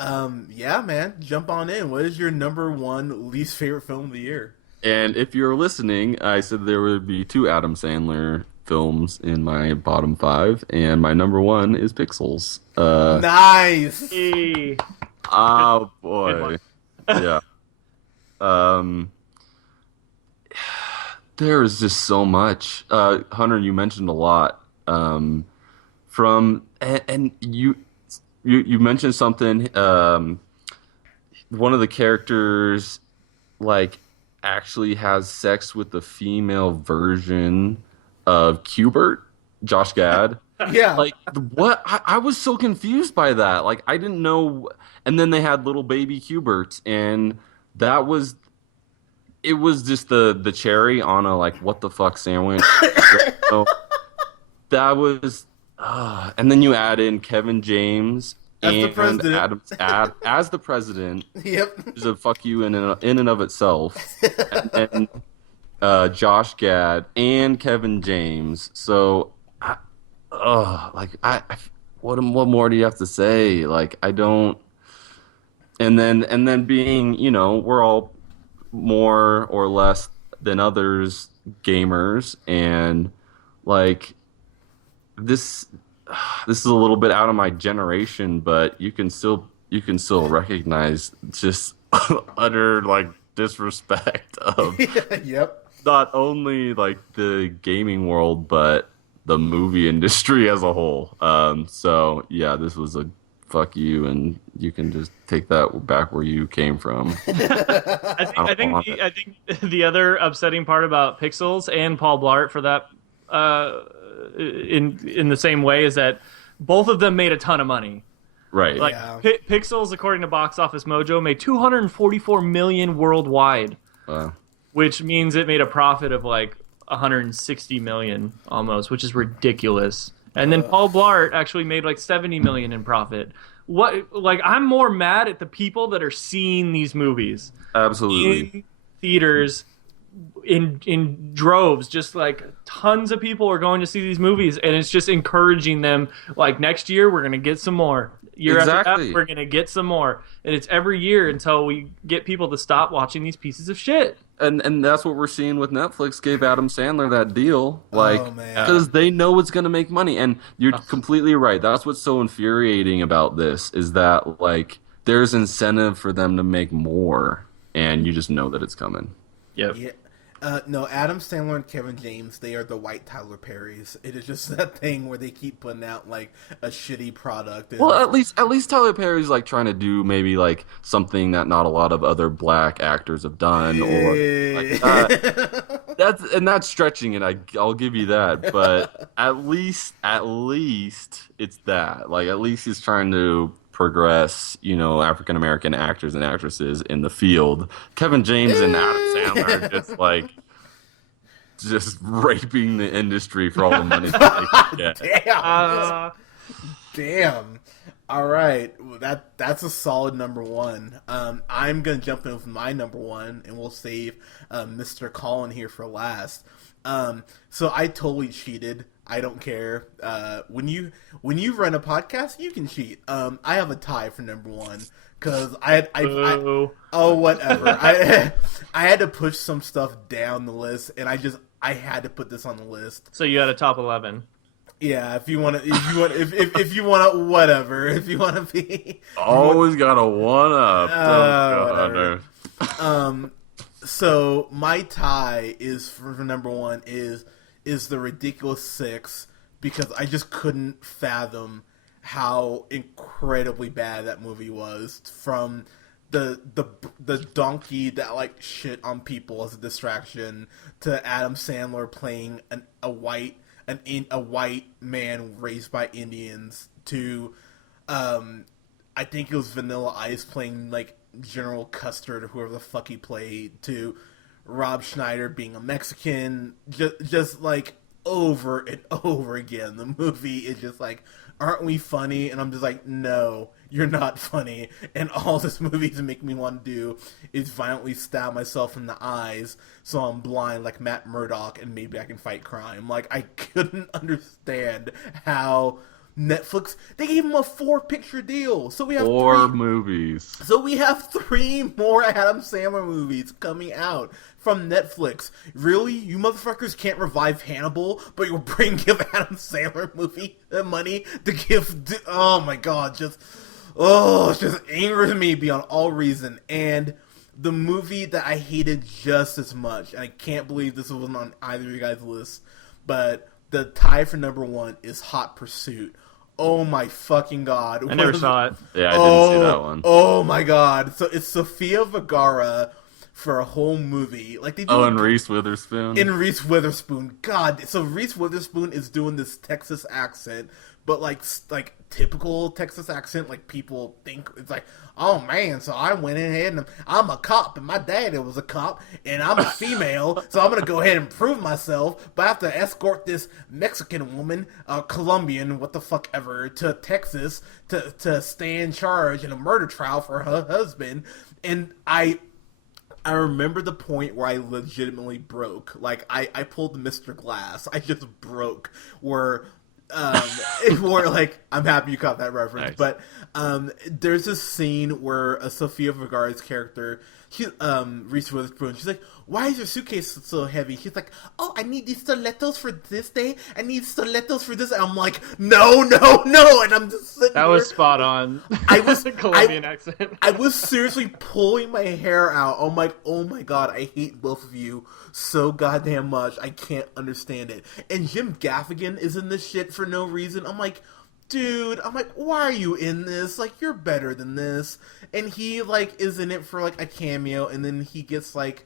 Yeah, man. Jump on in. What is your number 1 least favorite film of the year? And if you're listening, I said there would be 2 Adam Sandler films in my bottom 5, and my number 1 is Pixels. Nice. Hey. Oh Good boy, one. yeah. There is just so much. Hunter, you mentioned a lot. And you mentioned something. One of the characters, like, actually has sex with the female version of Qbert, Josh Gad. Yeah. Like, what? I was so confused by that. Like, I didn't know. And then they had little baby Qberts, and it was just the cherry on a, like, what the fuck sandwich. So that was, and then you add in Kevin James As the and president. as the president, Yep. which is a fuck you in and of itself. And Josh Gad and Kevin James. So, what more do you have to say? Like, I don't. And then being, we're all more or less than others gamers, and like, this is a little bit out of my generation, but you can still recognize just utter, like, disrespect of Yep. not only like the gaming world, but the movie industry as a whole. So yeah, this was a fuck you, and you can just take that back where you came from. I think the other upsetting part about Pixels and Paul Blart, for that, in the same way, is that both of them made a ton of money. Right. Like, Yeah. Pixels, according to Box Office Mojo, made $244 million worldwide, which means it made a profit of like $160 million almost, which is ridiculous. And then Paul Blart actually made like $70 million in profit. Like, I'm more mad at the people that are seeing these movies Absolutely. in theaters in droves. Just like tons of people are going to see these movies, and it's just encouraging them. Like, next year we're gonna get some more. Year after Exactly. that, we're gonna get some more, and it's every year until we get people to stop watching these pieces of shit. And that's what we're seeing with Netflix. Gave Adam Sandler that deal, like, Oh, man. because they know it's gonna make money. And you're completely right. That's what's so infuriating about this, is that, like, there's incentive for them to make more, and you just know that it's coming. Yep. Yeah. No, Adam Sandler and Kevin James, they are the white Tyler Perrys. It is just that thing where they keep putting out, like, a shitty product. And... Well, at least Tyler Perry's, like, trying to do maybe, like, something that not a lot of other black actors have done, or like that. That's stretching it. I'll give you that, but at least it's that. Like, at least he's trying to progress, African American actors and actresses in the field. Kevin James and Adam Sandler are just, like, just raping the industry for all the money that they can get. Damn. Damn. All right, well, that's a solid number one. I'm gonna jump in with my number one, and we'll save Mr. Colin here for last. So I totally cheated. I don't care. When you run a podcast, you can cheat. I have a tie for number one because oh whatever. I had to push some stuff down the list, and I had to put this on the list. So you had a top 11. Yeah, if you want to, whatever. If you want to be, Always got a one up. whatever. So my tie is for number one is the Ridiculous Six, because I just couldn't fathom how incredibly bad that movie was. From the donkey that like shit on people as a distraction, to Adam Sandler playing a white man raised by Indians, to I think it was Vanilla Ice playing like General Custard or whoever the fuck he played, to Rob Schneider being a Mexican, just like over and over again. The movie is just like, aren't we funny? And I'm just like, no, you're not funny. And all this movie to make me want to do is violently stab myself in the eyes so I'm blind like Matt Murdock, and maybe I can fight crime. Like, I couldn't understand how Netflix, they gave him a 4-picture deal. So we have 4 movies. So we have 3 more Adam Sandler movies coming out from Netflix. Really? You motherfuckers can't revive Hannibal, but you'll give Adam Sandler movie money to give... Oh my god, it just angers me beyond all reason. And the movie that I hated just as much, and I can't believe this wasn't on either of you guys' lists, but the tie for number one is Hot Pursuit. Oh my fucking god. I never saw it. Yeah, I didn't see that one. Oh my god. So it's Sofia Vergara for a whole movie. Like they do. And Reese Witherspoon. Reese Witherspoon. God. So Reese Witherspoon is doing this Texas accent, but like typical Texas accent, like people think it's like, oh man, so I went ahead and I'm a cop, and my daddy was a cop, and I'm a female, so I'm gonna go ahead and prove myself, but I have to escort this Mexican woman, Colombian, what the fuck ever, to Texas to stay in charge in a murder trial for her husband. And I remember the point where I legitimately broke. Like, I pulled Mr. Glass. I just broke. Where like, I'm happy you caught that reference. Nice. But there's this scene where Sofia Vergara's character, Reese Witherspoon, she's like, why is your suitcase so heavy? She's like, oh, I need these stilettos for this day. I need stilettos for this. And I'm like, no. And I'm just sitting That there. was spot on. I was Colombian accent. I was seriously pulling my hair out. I'm like, oh my god, I hate both of you so goddamn much. I can't understand it. And Jim Gaffigan is in this shit for no reason. I'm like, dude, why are you in this? Like, you're better than this. And he, like, is in it for, like, a cameo, and then he gets, like,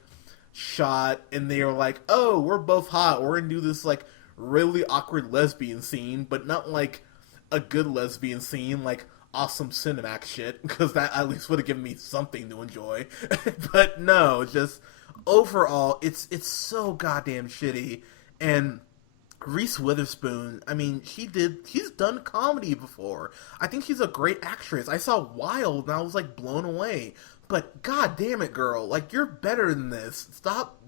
shot, and they are like, oh, we're both hot. We're gonna do this, like, really awkward lesbian scene, but not, like, a good lesbian scene, like, awesome Cinemax shit, because that at least would have given me something to enjoy. But no, just, overall, it's so goddamn shitty. And Reese Witherspoon, I mean, she's done comedy before. I think she's a great actress. I saw Wild and I was like blown away. But god damn it, girl, like, you're better than this.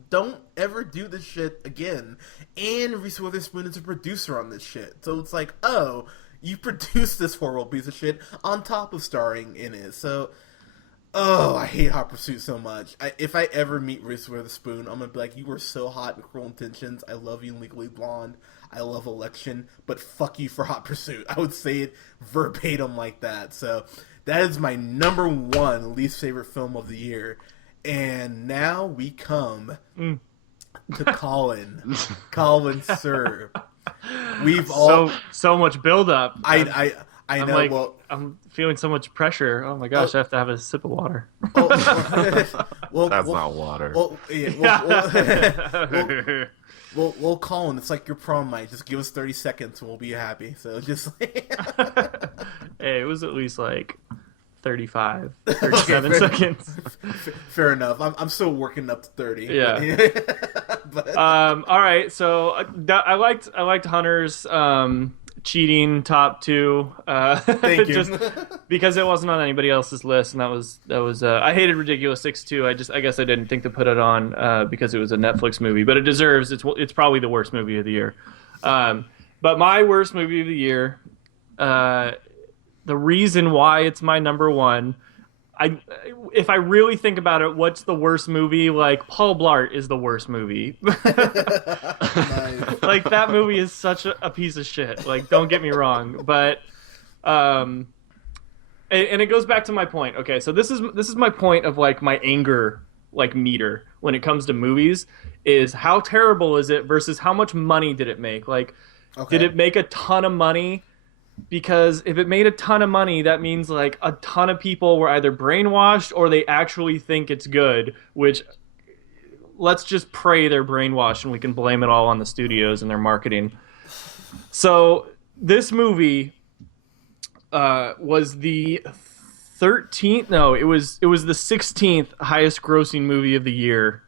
Don't ever do this shit again. And Reese Witherspoon is a producer on this shit. So it's like, oh, you produced this horrible piece of shit on top of starring in it. So, oh, I hate Hot Pursuit so much. If I ever meet Reese Witherspoon, I'm gonna be like, you were so hot in Cruel Intentions. I love you in Legally Blonde. I love Election, but fuck you for Hot Pursuit. I would say it verbatim like that. So that is my number one least favorite film of the year. And now we come to Colin. Colin, sir. We've all so much build up. I know. Like, well, I'm feeling so much pressure. Oh my gosh, I have to have a sip of water. well, That's not water. Well, well, Colin, it's like your prom night. Just give us 30 seconds and we'll be happy. So just Hey, it was at least like 35, 37 seconds. Fair enough. I'm still working up to 30. Yeah. But, All right. So I liked Hunter's cheating top 2. Thank you. Just because it wasn't on anybody else's list, and that was. I hated Ridiculous 6 too. I guess I didn't think to put it on because it was a Netflix movie, but it deserves. It's probably the worst movie of the year. But my worst movie of the year, the reason why it's my number one. If I really think about it, what's the worst movie? Like, Paul Blart is the worst movie. Nice. Like, that movie is such a piece of shit. Like, don't get me wrong, but and it goes back to my point. Okay, so this is my point of like my anger like meter when it comes to movies is how terrible is it versus how much money did it make? Like, did it make a ton of money? Because if it made a ton of money, that means like a ton of people were either brainwashed or they actually think it's good, which let's just pray they're brainwashed and we can blame it all on the studios and their marketing. So this movie was the 13th, no, it was the 16th highest grossing movie of the year.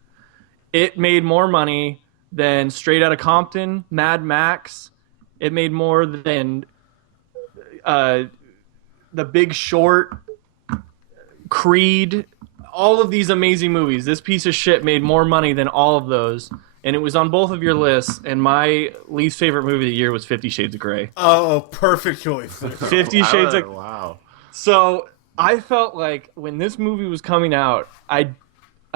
It made more money than Straight Outta Compton, Mad Max. It made more than The Big Short, Creed, all of these amazing movies. This piece of shit made more money than all of those, and it was on both of your lists. And my least favorite movie of the year was 50 Shades of Grey. Oh, perfect choice. 50 Shades of Wow. So I felt like when this movie was coming out, I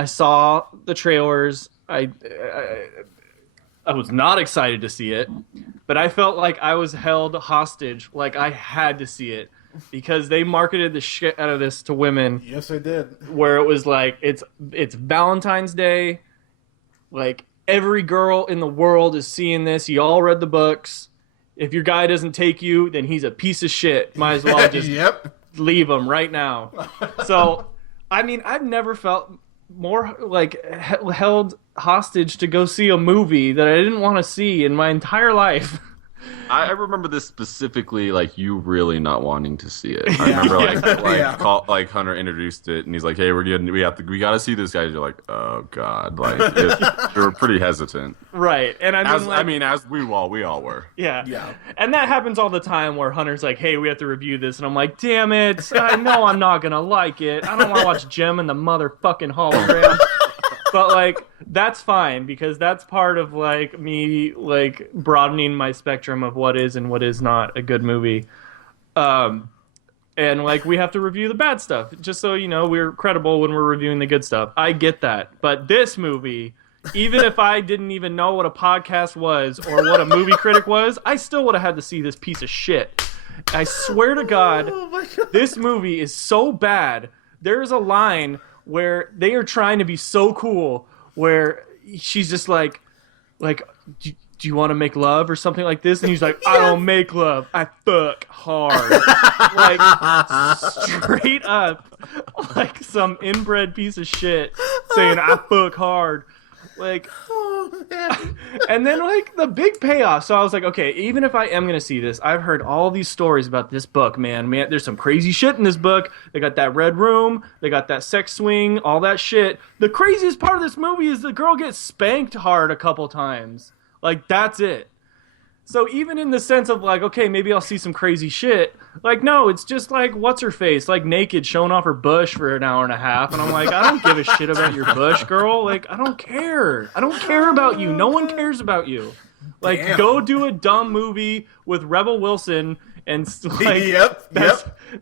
saw the trailers. I was not excited to see it, but I felt like I was held hostage, like I had to see it, because they marketed the shit out of this to women. Yes, I did. Where it was like, it's Valentine's Day, like every girl in the world is seeing this. You all read the books. If your guy doesn't take you, then he's a piece of shit. Might as well just leave him right now. So, I mean, I've never felt more like held hostage to go see a movie that I didn't want to see in my entire life. I remember this specifically, like you really not wanting to see it. I remember like Hunter introduced it, and he's like, "Hey, we gotta see this guy." You're like, "Oh God!" Like you were pretty hesitant, right? And as we all were. Yeah. And that happens all the time where Hunter's like, "Hey, we have to review this," and I'm like, "Damn it! I know I'm not gonna like it. I don't want to watch Gem and the motherfucking hologram." But like that's fine because that's part of like me like broadening my spectrum of what is and what is not a good movie. And like we have to review the bad stuff just so you know we're credible when we're reviewing the good stuff. I get that. But this movie, even if I didn't even know what a podcast was or what a movie critic was, I still would have had to see this piece of shit. I swear to God, this movie is so bad. There's a line where they are trying to be so cool, where she's just like, do you want to make love or something like this? And he's like, I don't make love, I fuck hard. Like, straight up, like some inbred piece of shit saying, I fuck hard. Like, and then like the big payoff. So I was like, okay, even if I am gonna see this, I've heard all these stories about this book, man, there's some crazy shit in this book. They got that red room, they got that sex swing, all that shit. The craziest part of this movie is the girl gets spanked hard a couple times. Like, that's it. So even in the sense of like, okay, maybe I'll see some crazy shit. Like, no, it's just like, what's her face? Like naked showing off her bush for an hour and a half. And I'm like, I don't give a shit about your bush, girl. Like, I don't care. I don't care about you. No one cares about you. Like, go do a dumb movie with Rebel Wilson and like,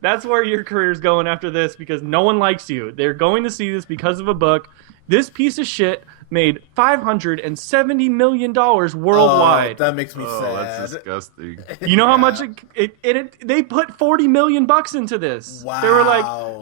that's where your career's going after this because no one likes you. They're going to see this because of a book. This piece of shit made $570 million worldwide. Oh, that makes me sad. That's disgusting. You know how much they put $40 million into this. Wow.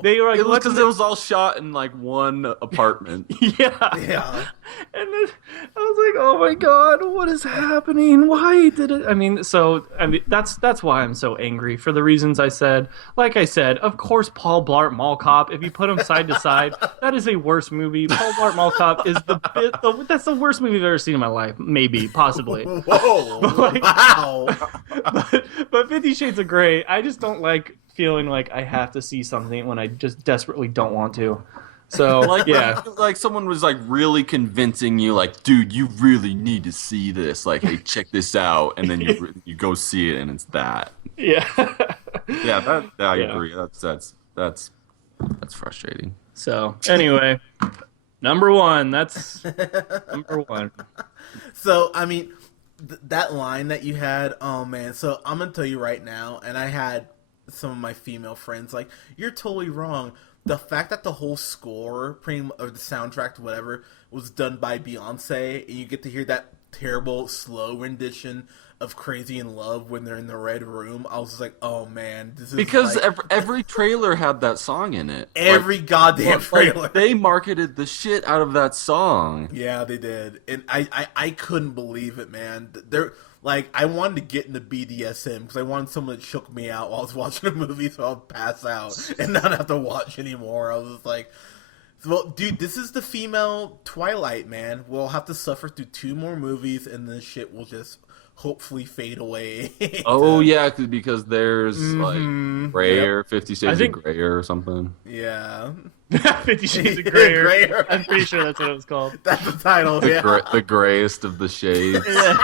They were like, it was because it was all shot in like one apartment. Yeah. And then I was like, oh my God, what is happening? Why did it? I mean, that's why I'm so angry for the reasons I said. Like I said, of course, Paul Blart Mall Cop. If you put them side to side, that is a worse movie. Paul Blart Mall Cop is that's the worst movie I've ever seen in my life. Maybe, possibly. Whoa! Wow! But 50 Shades of Grey, I just don't like feeling like I have to see something when I just desperately don't want to. So Like, yeah, like someone was like really convincing you, like, dude, you really need to see this. Like, hey, check this out, and then you go see it, and it's that. yeah, Yeah, I yeah. agree. That's frustrating. So anyway, number one. That's number one. So I mean, that line that you had, oh man. So I'm gonna tell you right now, and I had some of my female friends like, "You're totally wrong." The fact that the whole score, or the soundtrack, whatever, was done by Beyonce, and you get to hear that terrible slow rendition of "Crazy in Love" when they're in the red room, I was just like, "Oh man, this is Because like every trailer had that song in it. every goddamn trailer." Like, they marketed the shit out of that song. Yeah, they did, and I couldn't believe it, man. They're like, I wanted to get into BDSM because I wanted someone to choke me out while I was watching a movie, so I'll pass out and not have to watch anymore. I was just like, well, dude, this is the female Twilight, man. We'll have to suffer through 2 more movies, and this shit will just hopefully fade away. Oh yeah, because there's like Grayer, 50 I Shades think- of Grayer or something. Yeah, 50 Shades of Grey. Grayer. I'm pretty sure that's what it was called. that's the title. The, Yeah. the grayest of the shades. Yeah.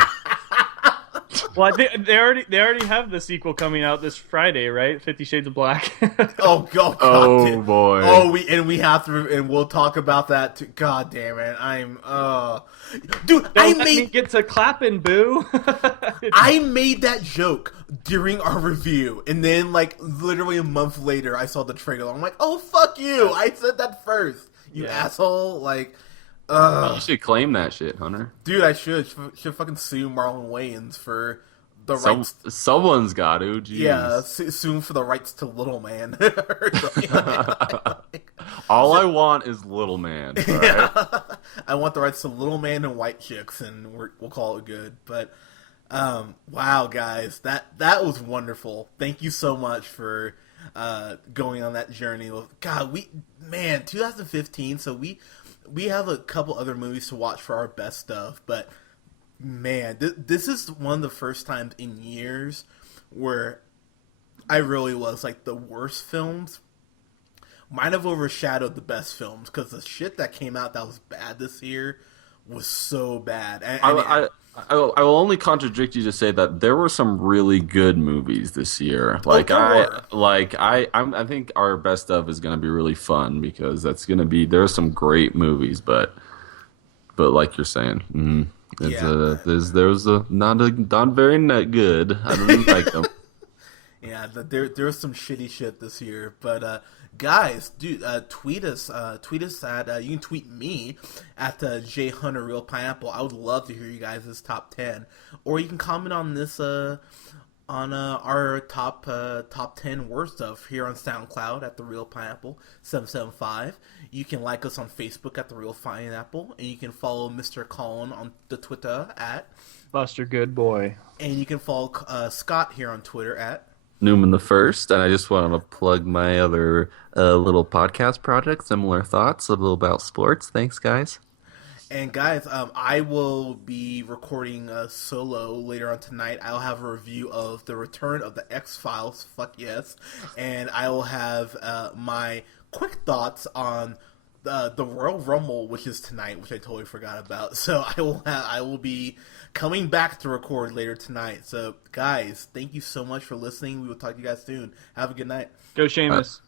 Well, I think they already have the sequel coming out this Friday, right? 50 Shades of Black. Oh, God, Oh damn. boy. Oh, we have to, and we'll talk about that too. God damn it, dude, Don't let me get to clapping, boo. I made that joke during our review, and then like literally a month later, I saw the trailer. I'm like, oh fuck you! I said that first, you Yeah. asshole. Like, You should claim that shit, Hunter. dude, I should fucking sue Marlon Wayans for the rights. Someone's got to. Jeez. Yeah, sue him for the rights to Little Man. All I want is Little Man. All right? Yeah. I want the rights to Little Man and White Chicks, and we'll call it good. But wow, guys, that was wonderful. Thank you so much for going on that journey. God, 2015. So we have a couple other movies to watch for our best stuff, but man, this is one of the first times in years where I really was like, the worst films might have overshadowed the best films, because the shit that came out that was bad this year was so bad. I will only contradict you to say that there were some really good movies this year. Like there were. I think our best of is going to be really fun, because that's going to be, there are some great movies, but like you're saying, there's a not very good. I don't like them. Yeah, there's some shitty shit this year, but guys, dude, tweet us at you can tweet me at JHunterRealPineapple. I would love to hear you guys' top 10, or you can comment on this on our top 10 worst stuff here on SoundCloud at The Real Pineapple 775. You can like us on Facebook at The Real Pineapple, and you can follow Mr. Colin on the Twitter at Buster Good Boy. and you can follow Scott here on Twitter at Newman the First, and I just wanted to plug my other little podcast project, Similar Thoughts, a little about sports. Thanks, guys. And guys, I will be recording solo later on tonight. I'll have a review of the return of the X-Files. Fuck yes. And I will have my quick thoughts on the Royal Rumble, which is tonight, which I totally forgot about. So I will be coming back to record later tonight. So guys, thank you so much for listening. We will talk to you guys soon. Have a good night. Go Sheamus.